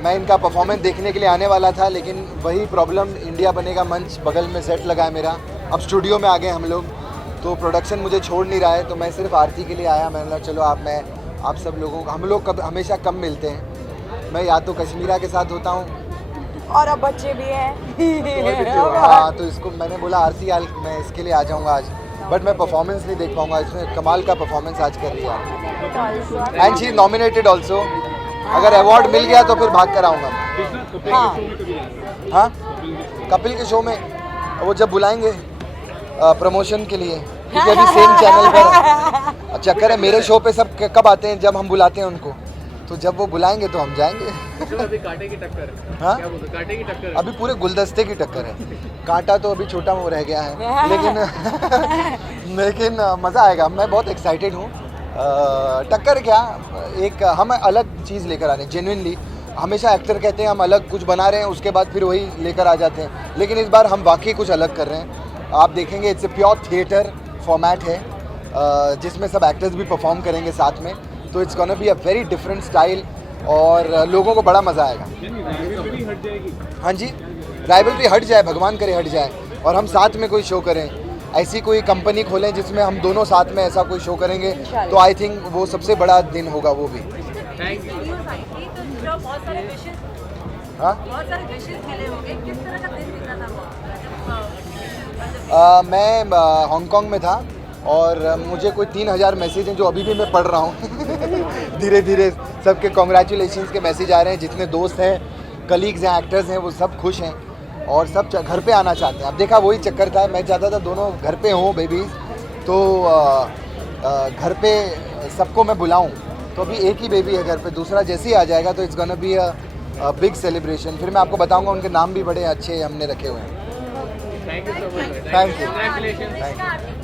मैं इनका परफॉर्मेंस देखने के लिए आने वाला था, लेकिन वही प्रॉब्लम, इंडिया बनेगा मंच बगल में सेट लगा है मेरा, अब स्टूडियो में आ गए हम लोग, तो प्रोडक्शन मुझे छोड़ नहीं रहा है, तो मैं सिर्फ आरती के लिए आया। मैंने कहा चलो आप सब लोगों को, हम लोग हमेशा कम मिलते हैं, मैं या तो कश्मीरा के साथ होता हूँ और अब बच्चे भी हैं हाँ, तो इसको मैंने बोला आरती मैं इसके लिए आ जाऊँगा आज, बट मैं परफॉर्मेंस नहीं देख पाऊँगा, इसमें कमाल का परफॉर्मेंस आज कर रही है and she is nominated also. अगर अवार्ड मिल गया तो फिर भाग कर आऊँगा। हाँ, कपिल के शो में वो जब बुलाएंगे प्रमोशन के लिए, क्योंकि अभी सेम चैनल पर चक्कर है। मेरे शो पे सब कब आते हैं? जब हम बुलाते हैं उनको, तो जब वो बुलाएंगे तो हम जाएंगे। अभी कांटे की टक्कर है। हाँ, क्या बोलते, कांटे की टक्कर है। अभी पूरे गुलदस्ते की टक्कर है। कांटा तो अभी छोटा वो रह गया है, लेकिन मज़ा आएगा। मैं बहुत एक्साइटेड हूँ। टक्कर क्या, एक हम अलग चीज़ लेकर आ रहे हैं जेन्युइनली। हमेशा एक्टर कहते हैं हम अलग कुछ बना रहे हैं, उसके बाद फिर वही लेकर आ जाते हैं, लेकिन इस बार हम वाकई कुछ अलग कर रहे हैं। आप देखेंगे it's a pure theatre format है, जिसमें सब एक्टर्स भी परफॉर्म करेंगे साथ में, तो it's gonna be a very different style और लोगों को बड़ा मज़ा आएगा। हाँ जी, राइवलरी हट जाए, भगवान करे हट जाए, और हम साथ में कोई शो करें, ऐसी कोई कंपनी खोलें जिसमें हम दोनों साथ में ऐसा कोई शो करेंगे, तो आई थिंक वो सबसे बड़ा दिन होगा वो भी। हाँ, मैं हांगकांग में था और मुझे कोई 3000 मैसेज हैं जो अभी भी मैं पढ़ रहा हूँ धीरे धीरे सबके कॉन्ग्रेचुलेशंस के मैसेज आ रहे हैं। जितने दोस्त हैं, कलीग्स हैं, एक्टर्स हैं, वो सब खुश हैं और सब घर पे आना चाहते हैं। अब देखा, वही चक्कर था, मैं चाहता था दोनों घर पे हों बेबीज, तो घर पे सबको मैं बुलाऊं, तो अभी एक ही बेबी है घर पे, दूसरा जैसे ही आ जाएगा तो it's gonna be a big celebration. फिर मैं आपको बताऊंगा, उनके नाम भी बड़े अच्छे हमने रखे हुए हैं। Thank you so much. Thank you, Congratulations. Thank you.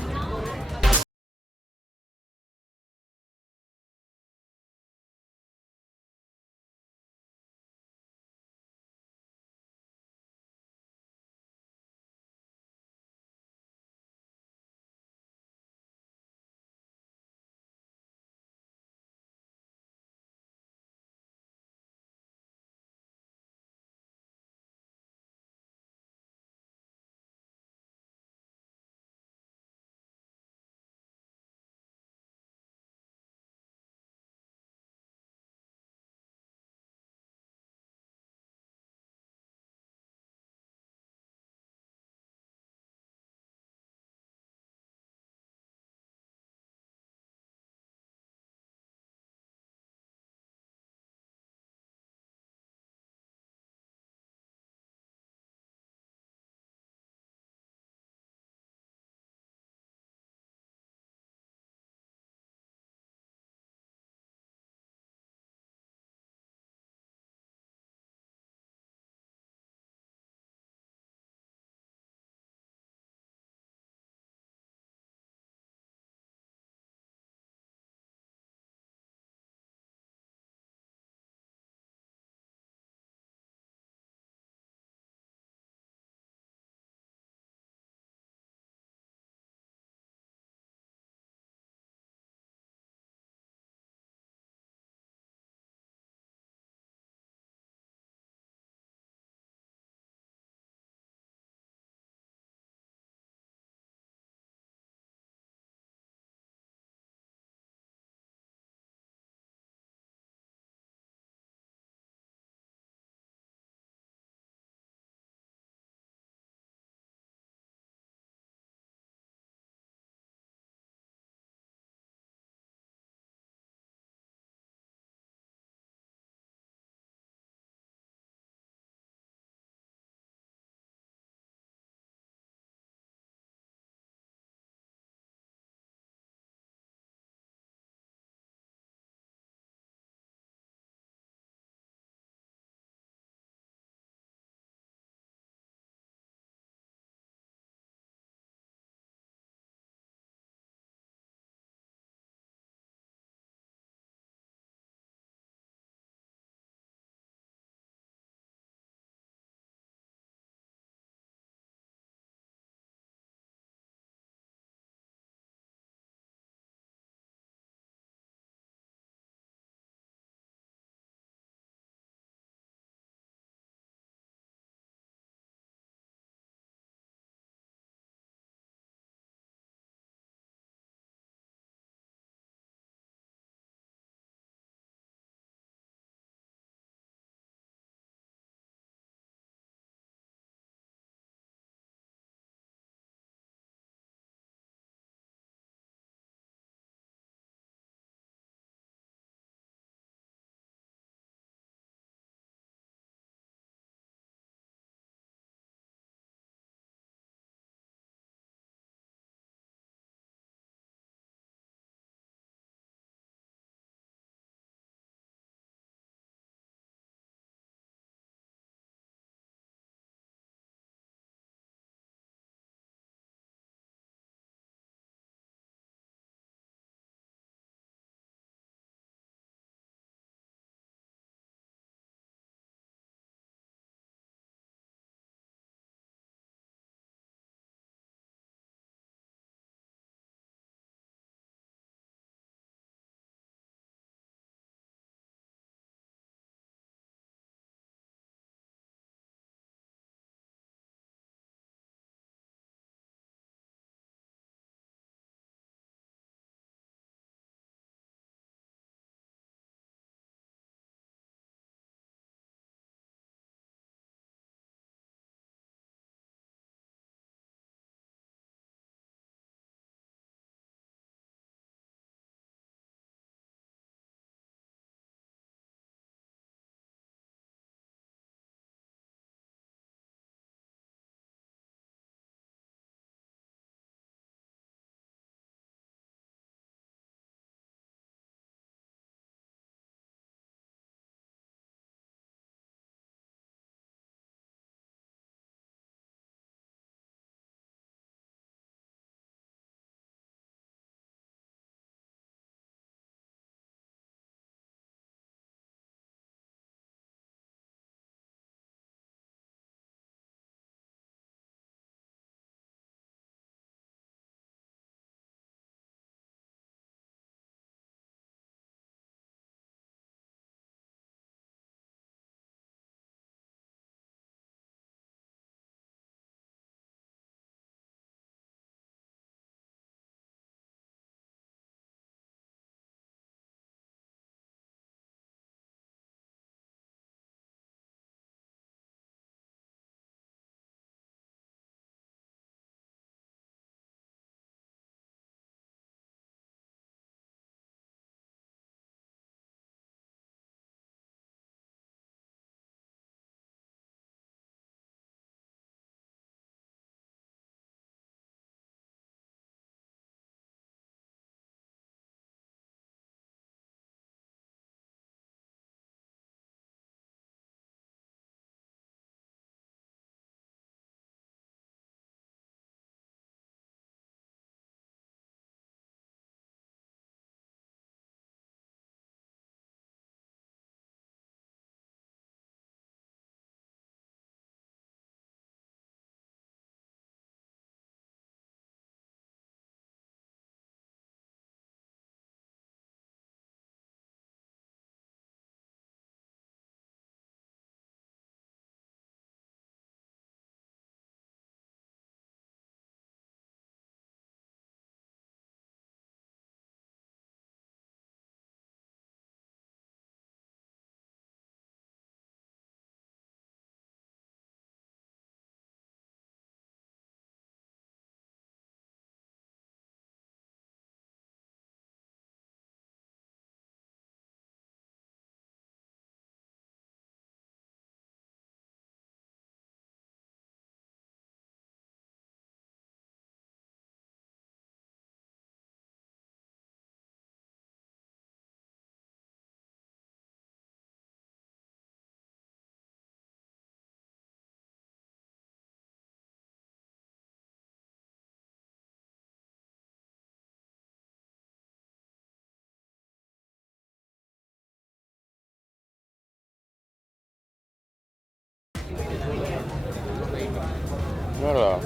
Well,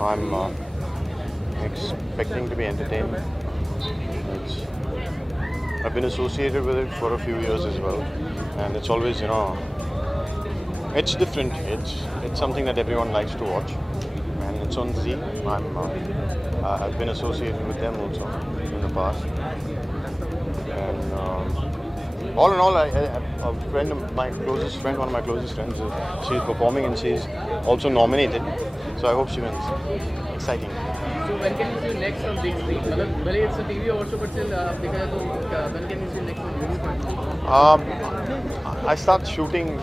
I'm expecting to be entertained. I've been associated with it for a few years as well, and it's always, it's different. It's something that everyone likes to watch, and it's on Z. I've been associated with them also in the past, and all in all, a friend of my closest friend, one of my closest friends, she's performing and she's also nominated. So I hope she wins. Exciting. So when can you see next on big screen? Well, it's a TV also, but still, when can you see next on I start shooting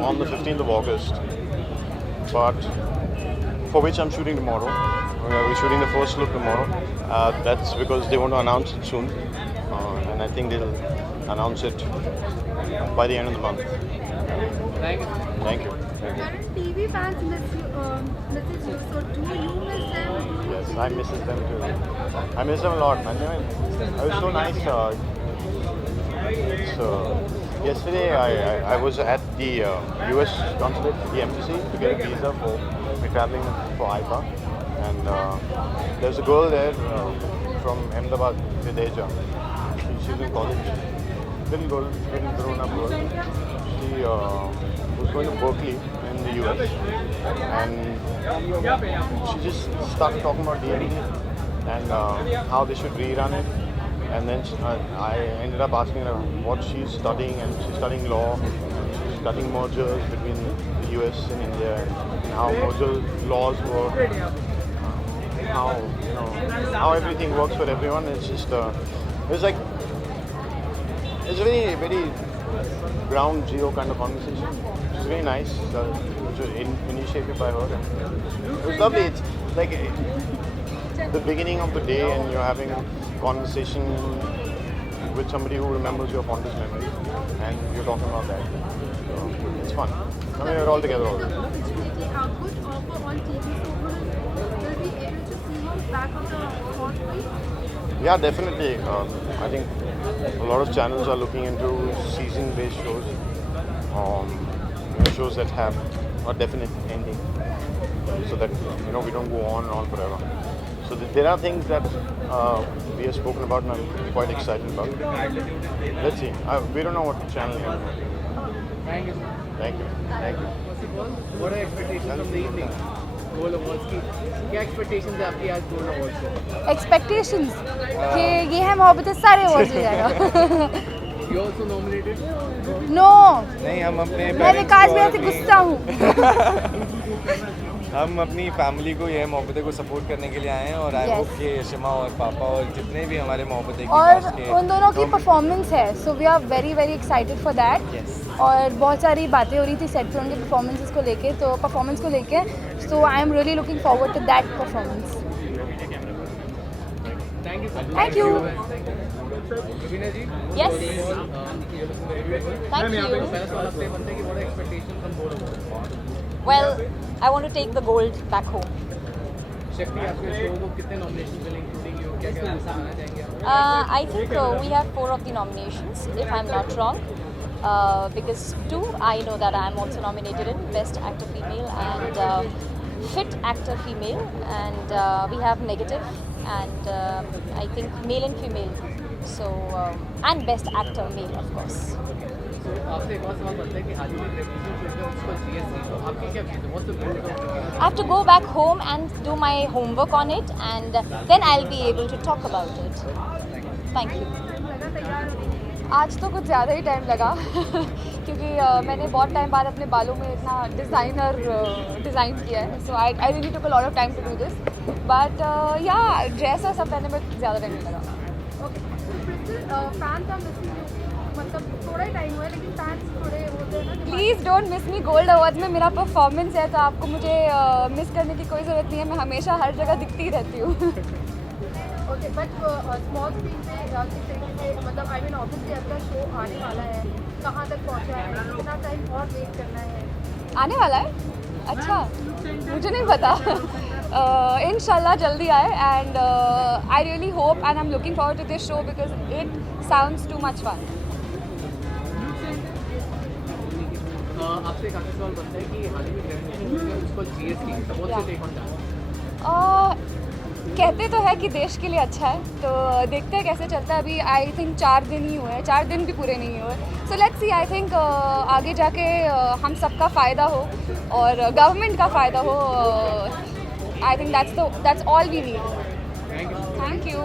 on the 15th of August, but for which I'm shooting tomorrow. We're shooting the first look tomorrow. That's because they want to announce it soon, and I think they'll announce it by the end of the month. Thank you. Thank you. Thank you. Current TV fans misses you. So do you miss them? Yes, I miss them too. I miss them a lot, man. It was so nice. Yesterday I was at the US consulate, the embassy, to get a visa for me traveling for IPA. And there's a girl there from Ahmedabad, Videja. She's in college. Little girl, little grown-up girl. She was going to Berkeley in the US, and she just started talking about DMD and how they should rerun it. And then I ended up asking her what she's studying, and she's studying law. She's studying mergers between the US and India, and how merger laws work, how everything works for everyone. It's just it's like it's a very, very ground zero kind of conversation. It's very nice. It was initiated by her. It was lovely. It's like the beginning of the day, and you're having a conversation with somebody who remembers your fondest memories, and you're talking about that. So it's fun. I mean, we're all together all the time. If you take a good offer on TV, so will we be able to see you back on the hot plate? Yeah, definitely. I think a lot of channels are looking into season-based shows, shows that have a definite ending, so that we don't go on and on forever. So there are things that we have spoken about, and I'm quite excited about. Let's see. We don't know what channel yet. Thank you. Thank you. Thank you. First of all, what are expectations from the evening? Gold Awards की क्या expectations है आपकी आज Gold Awards से? Expectations कि ये है मोहब्बत सारे awards ले जाएगा. You also nominated? No. नहीं, हम अपने मैं विकास भैया से गुस्सा हूँ. हम अपनी फैमिली को ये मोहब्बतें को सपोर्ट करने के लिए आए हैं, और आई होप कि यशिमा और पापा और जितने भी हमारे मोहब्बतें के और के उन दोनों की परफॉर्मेंस है, so we are very very excited for that. और बहुत सारी बातें हो रही थी सेट पे उनके परफॉर्मेंसेस को लेके, तो परफॉर्मेंस को लेके, so I am really looking forward to that performance. Thank you. Yes. Thank you. Thank you. Well, I want to take the gold back home. शक्ति आपके शो को कितने नॉमिनेशन मिले इंक्लूडिंग यू, क्या क्या बताना चाहेंगे आप? I think we have 4 of the nominations, if I'm not wrong. Because 2, I know that I'm also nominated in Best Actor Female and Fit Actor Female, and we have Negative and I think Male and Female. So and Best Actor Male, of course. आपसे एक और सवाल बनता है कि हाल ही में टेलीविजन उसको GST, तो आपकी क्या चीज़ है? What's the goal of it? I have to go back home and do my homework on it, and then I'll be able to talk about it. Thank you. आज तो कुछ ज़्यादा ही टाइम लगा क्योंकि मैंने बहुत टाइम बाद अपने बालों में इतना डिज़ाइन किया है, so I really took a lot of time to do this, but yeah dress और सब पहनने में ज़्यादा टाइम नहीं लगा. फैंस आर मिसिंग यू, मतलब थोड़ा ही टाइम हुआ है, लेकिन फैंस थोड़े होते हैं ना. Please don't miss me. Gold awards में मेरा परफॉर्मेंस है, तो आपको मुझे मिस करने की कोई ज़रूरत नहीं है. मैं हमेशा हर जगह दिखती ही रहती हूँ. ओके, बट स्मॉल स्क्रीन पे किस तरीके से, मतलब आई मीन ऑब्वियसली आपका शो आने वाला है, कहाँ तक पहुँचा है, कितना टाइम और वेट करना है? आने वाला है? अच्छा, मुझे नहीं पता. इंशाल्लाह जल्दी आए, and I really hope and I am looking forward to this show because it sounds too much fun. आपसे एक आखिरी सवाल बनता है कि हाल ही में ग्रेजुएशन हुई है उसको जीएसटी सपोज से टेक ऑन दैट। कहते तो है कि देश के लिए अच्छा है, तो देखते हैं कैसे चलता है। अभी आई थिंक 4 दिन ही हुए हैं, 4 दिन भी पूरे नहीं हुए। सो लेट्स सी, आई थिंक आगे जाके हम सबका फ़ायदा हो और गवर्नमेंट का फ़ायदा हो। I think that's all we need. Thank you.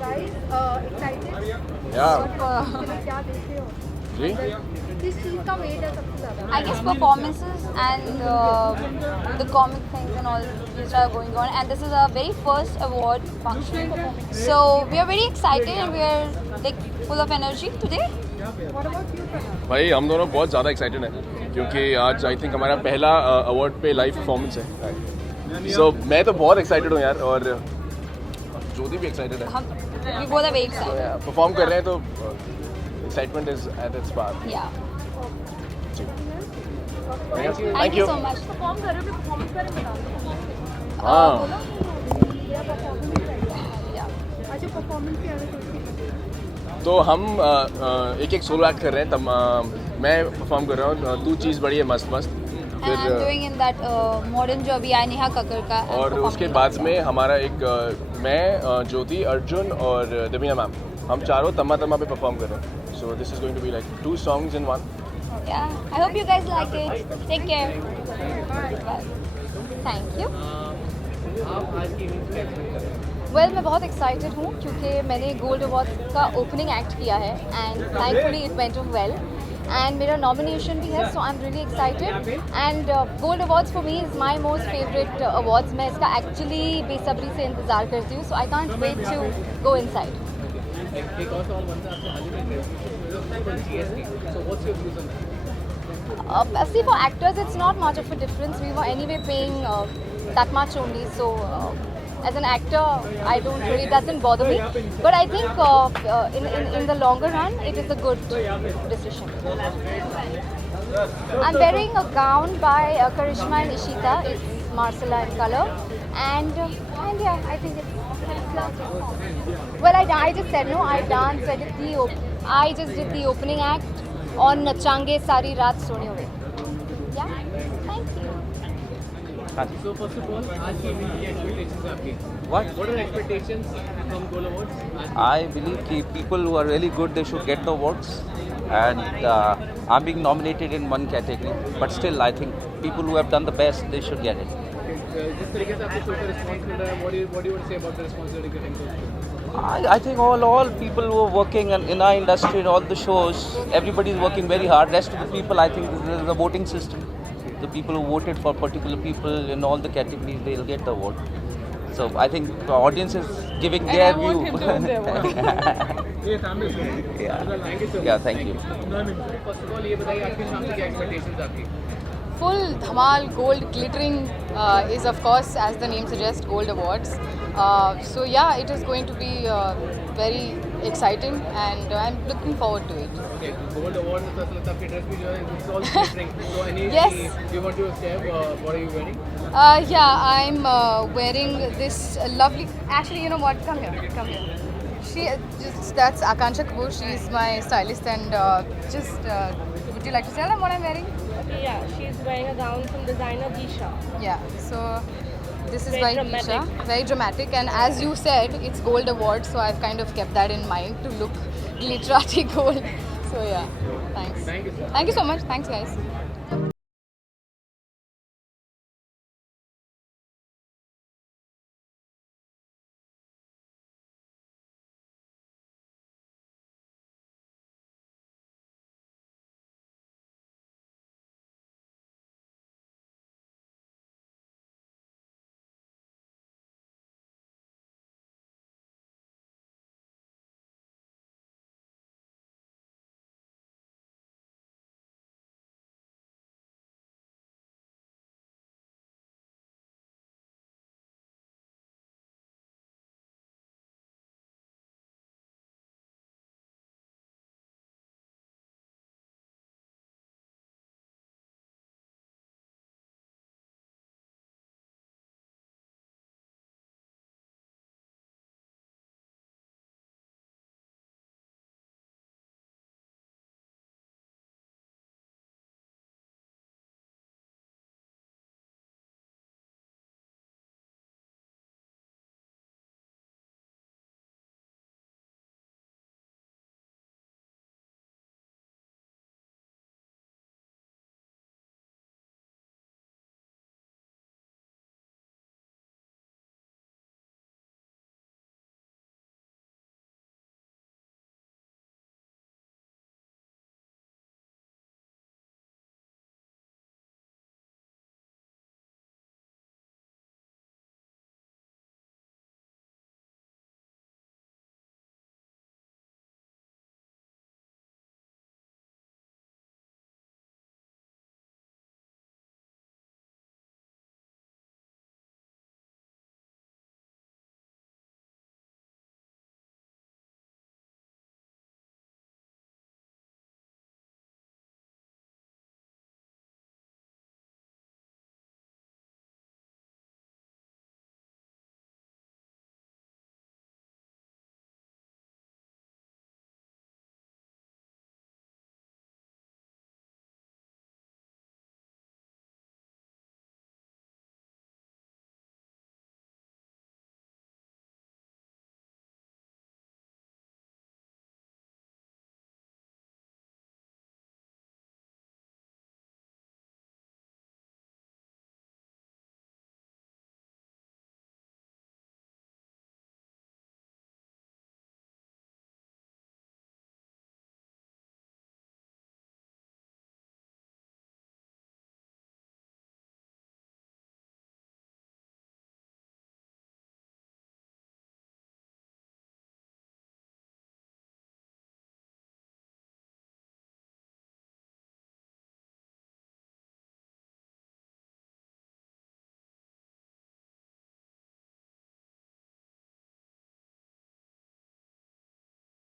Guys, excited? क्या देखे हो? जी किस चीज़ का वेट है सबसे ज़्यादा? I guess performances and the comic things and all which are going on, and this is our very first award function. So we are very excited and we are like full of energy today. What about you, Pranav? भाई हम दोनों बहुत ज़्यादा एक्साइटेड हैं क्योंकि आज I think हमारा पहला अवार्ड पे लाइव परफॉर्मेंस है। सो मैं तो बहुत एक्साइटेड हूँ यार, और ज्योति भी एक्साइटेड है। We both are very excited. Perform कर रहे हैं तो एक्साइटमेंट इज एट इट्स पार। Yeah. Thank you. so much. Perform कर रहे हो, परफॉर्मेंस बारे में बताओ। हाँ मेरा परफॉर्मेंस है। अच्छा, परफॉर्मेंस क्या है? तो हम एक एक सोलो एक्ट कर रहे हैं। तब मैं परफॉर्म कर रहा हूँ तू चीज़ बड़ी है मस्त मस्त। And I'm doing in that modern जो अभी आया नेहा कक्कड़ का। और उसके बाद में हमारा एक मैं ज्योति, अर्जुन और देवीना मैम, हम चारों तम्मा तम्मा पे परफॉर्म कर रहे हैं। So this is going to be like 2 songs in 1. Yeah, I hope you guys like it. Take care. Bye. Thank you. आप आज की इवेंट क्या एक्सपेक्ट कर रहे हैं? वेल मैं बहुत एक्साइटेड हूँ क्योंकि मैंने गोल्ड अवार्ड्स का ओपनिंग एक्ट किया है and thankfully it went well and मेरा नॉमिनेशन भी है, so I am really excited and gold awards for me is my most favourite awards. मैं इसका एक्चुअली बेसब्री से इंतज़ार करती हूँ, so I can't wait to go inside. एक और सवाल बनता है आपसे, हाल ही में ग्रेजुएशन हुई है GST, so what's your views on that? See, for actors, it's not much of a difference. We were anyway paying that much only. So, as an actor, I don't really, it doesn't bother me. But I think in the longer run, it is a good decision. I'm wearing a gown by Karishma and Ishita. It's Marcella in color. And yeah, I think it's lovely. Well, I just said no. I danced. I just did the opening act on Nachange Sari Raat Sone Hue. Yeah, thank you. हाँ जी। So first of all, आज की इवनिंग की expectations आपकी? What? What are expectations from Gold Awards? I believe कि people who are really good they should get the awards, and I'm being nominated in one category, but still I think people who have done the best they should get it. जिस तरीके से आपको शो का रिस्पॉन्स मिल रहा है, what do you want to say about the response you're getting to the show? I think all people who are working in our industry and all the shows, everybody is working very hard. Rest of the people, I think there is a voting system. The people who voted for particular people in all the categories, they'll get the award. So I think the audience is giving And their I want view. him to win the award. ये family show. Yeah. Thank you so much. Yeah, thank you. First of all, ये बताइए आज की शाम से क्या expectations आपकी? Full dhamal gold glittering is of course, as the name suggests, Gold Awards. So yeah, it is going to be very exciting and I'm looking forward to it. Okay, Gold Awards में तो असल में आपकी dress भी जो है it's all glittering. So any Yes. do you want to share what are you wearing? Yeah, I'm wearing this lovely. Actually, you know what? Come here. That's Akansha Kapoor. She's my stylist, and would you like to tell them what I'm wearing? Okay, yeah, she's wearing a gown from designer Disha. Yeah. So this is Very by dramatic. Disha. Very dramatic, and as you said, it's Gold Awards, so I've kind of kept that in mind to look glitterati gold. So yeah, thanks. Thank you, sir. Thank you so much. Thanks, guys.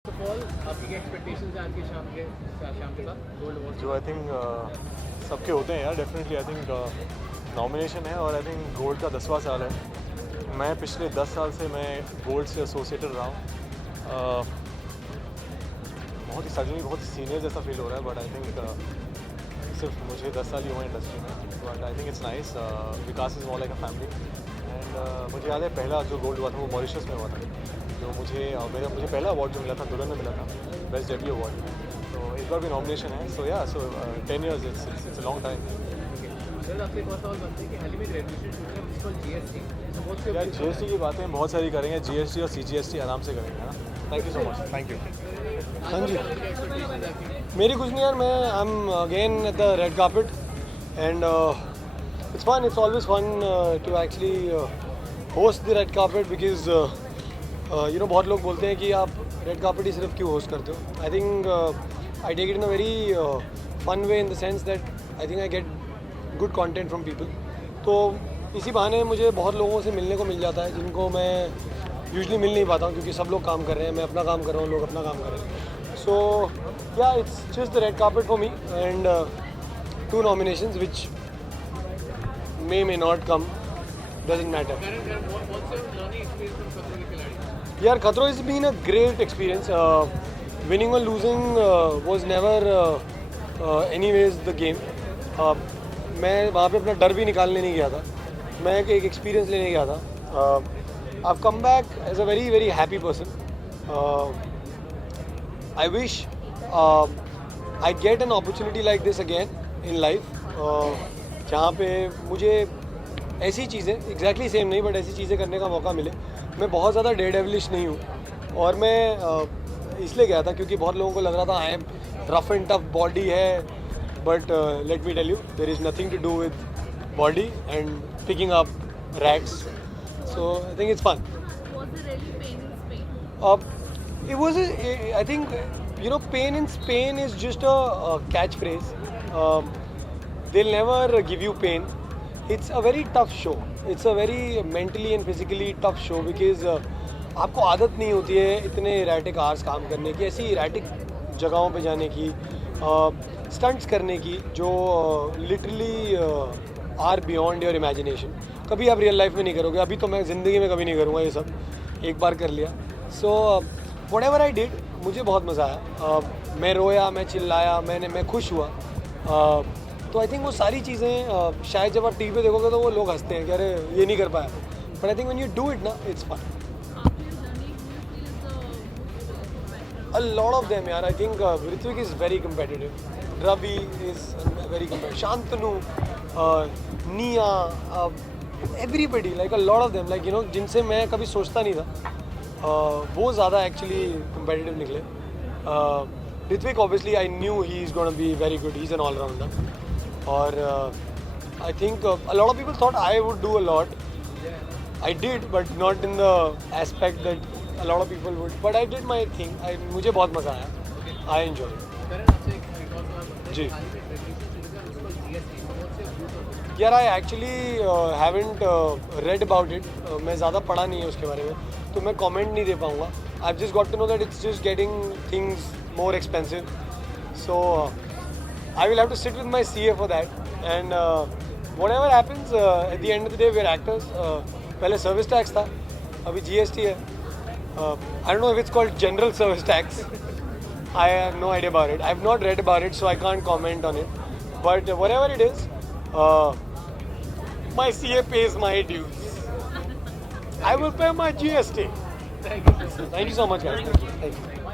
First of all, आपकी क्या expectations हैं आज की शाम के साथ Gold Awards? जो I think सबके होते हैं यार, डेफिनेटली आई थिंक नॉमिनेशन है और आई थिंक गोल्ड का 10वां साल है। मैं पिछले 10 साल से मैं गोल्ड से एसोसिएटेड रहा हूँ। बहुत ही सडनली बहुत सीनियर जैसा फील हो रहा है, बट आई थिंक सिर्फ मुझे 10 साल ही हुए इंडस्ट्री में, but I think it's nice. Vikas is more like a family. And मुझे याद है पहला जो गोल्ड हुआ था वो मॉरिशस में हुआ था, जो मुझे पहला अवार्ड जो मिला था दुल्हन में मिला था, बेस्ट डेब्यू अवार्ड. तो इस बार भी नॉमिनेशन है. सो या 10 years it's a long time. यार GST की बातें बहुत सारी करेंगे, GST और CGST आराम से करेंगे, है ना. Thank you so much. Thank you. हाँ जी, मेरी कुछ नहीं यार, मैं I am again at the red carpet and it's fun. It's always fun to actually host the red carpet because you know बहुत लोग बोलते हैं कि आप रेड कार्पेट ही सिर्फ क्यों होस्ट करते हो. I think I take it in a very fun way in the sense that I think I get good content from people. तो इसी बहाने मुझे बहुत लोगों से मिलने को मिल जाता है जिनको मैं यूजुअली मिल नहीं पाता हूँ, क्योंकि सब लोग काम कर रहे हैं, मैं अपना काम कर रहा हूँ, लोग अपना काम कर रहे हैं. सो या it's just the red carpet for me and 2 nominations which may not come, doesn't matter. यार खतरों has been a great experience. Winning or losing was never anyways the game. मैं वहाँ पे अपना डर भी निकालने नहीं गया था, मैं एक एक्सपीरियंस लेने गया था. I've come back as a very very happy person. I wish I get an opportunity like this again in life, जहाँ पे मुझे ऐसी चीज़ें एग्जैक्टली सेम नहीं बट ऐसी चीज़ें करने का मौका मिले. मैं बहुत ज़्यादा डेयरडेविलिश नहीं हूँ, और मैं इसलिए गया था क्योंकि बहुत लोगों को लग रहा था I am rough and tough body है, but let me tell you there is nothing to do with body and picking up rats. So I think it's fun. Was there really pain in Spain? It was. I think you know, pain in Spain is just a catchphrase. They'll never give you pain. It's a very tough show. It's a very mentally and physically tough show because आपको आदत नहीं होती है इतने erratic hours काम करने की, ऐसी erratic जगहों पे जाने की, stunts करने की जो literally are beyond your imagination. कभी आप रियल लाइफ में नहीं करोगे. अभी तो मैं ज़िंदगी में कभी नहीं करूँगा ये सब, एक बार कर लिया. सो व्हाटएवर आई डिड, मुझे बहुत मज़ा आया. मैं रोया, मैं चिल्लाया, मैं खुश हुआ. तो आई थिंक वो सारी चीज़ें शायद जब आप टीवी पे देखोगे तो वो लोग हंसते हैं कि अरे ये नहीं कर पाया, but I think when you do it ना, it's fun. A lot of them, yaar. I think Ritwik is very competitive. Ravi is very competitive. Shantanu, Nia, everybody, like a lot of them, like you know, जिनसे मैं कभी सोचता नहीं था, वो ज़्यादा actually competitive निकले. Ritwik, obviously, I knew he is going to be very good. He's an all-rounder. और I think a lot of people thought I would do a lot. I did, but not in the aspect that a lot of people would. But I did my thing. मुझे बहुत मज़ा आया. I enjoyed. जी. यार I actually haven't read about it. मैं ज़्यादा पढ़ा नहीं है उसके बारे में, तो मैं कमेंट नहीं दे पाऊँगा. I just got to know that it's just getting things more expensive. So I will have to sit with my CA for that. And whatever happens at the end of the day we are actors. पहले service tax था, अभी GST है. I don't know if it's called general service tax. I have no idea about it. I have not read about it, so I can't comment on it. But whatever it is, my CA pays my dues. I will pay my GST. Thank you so much, guys. Thank you.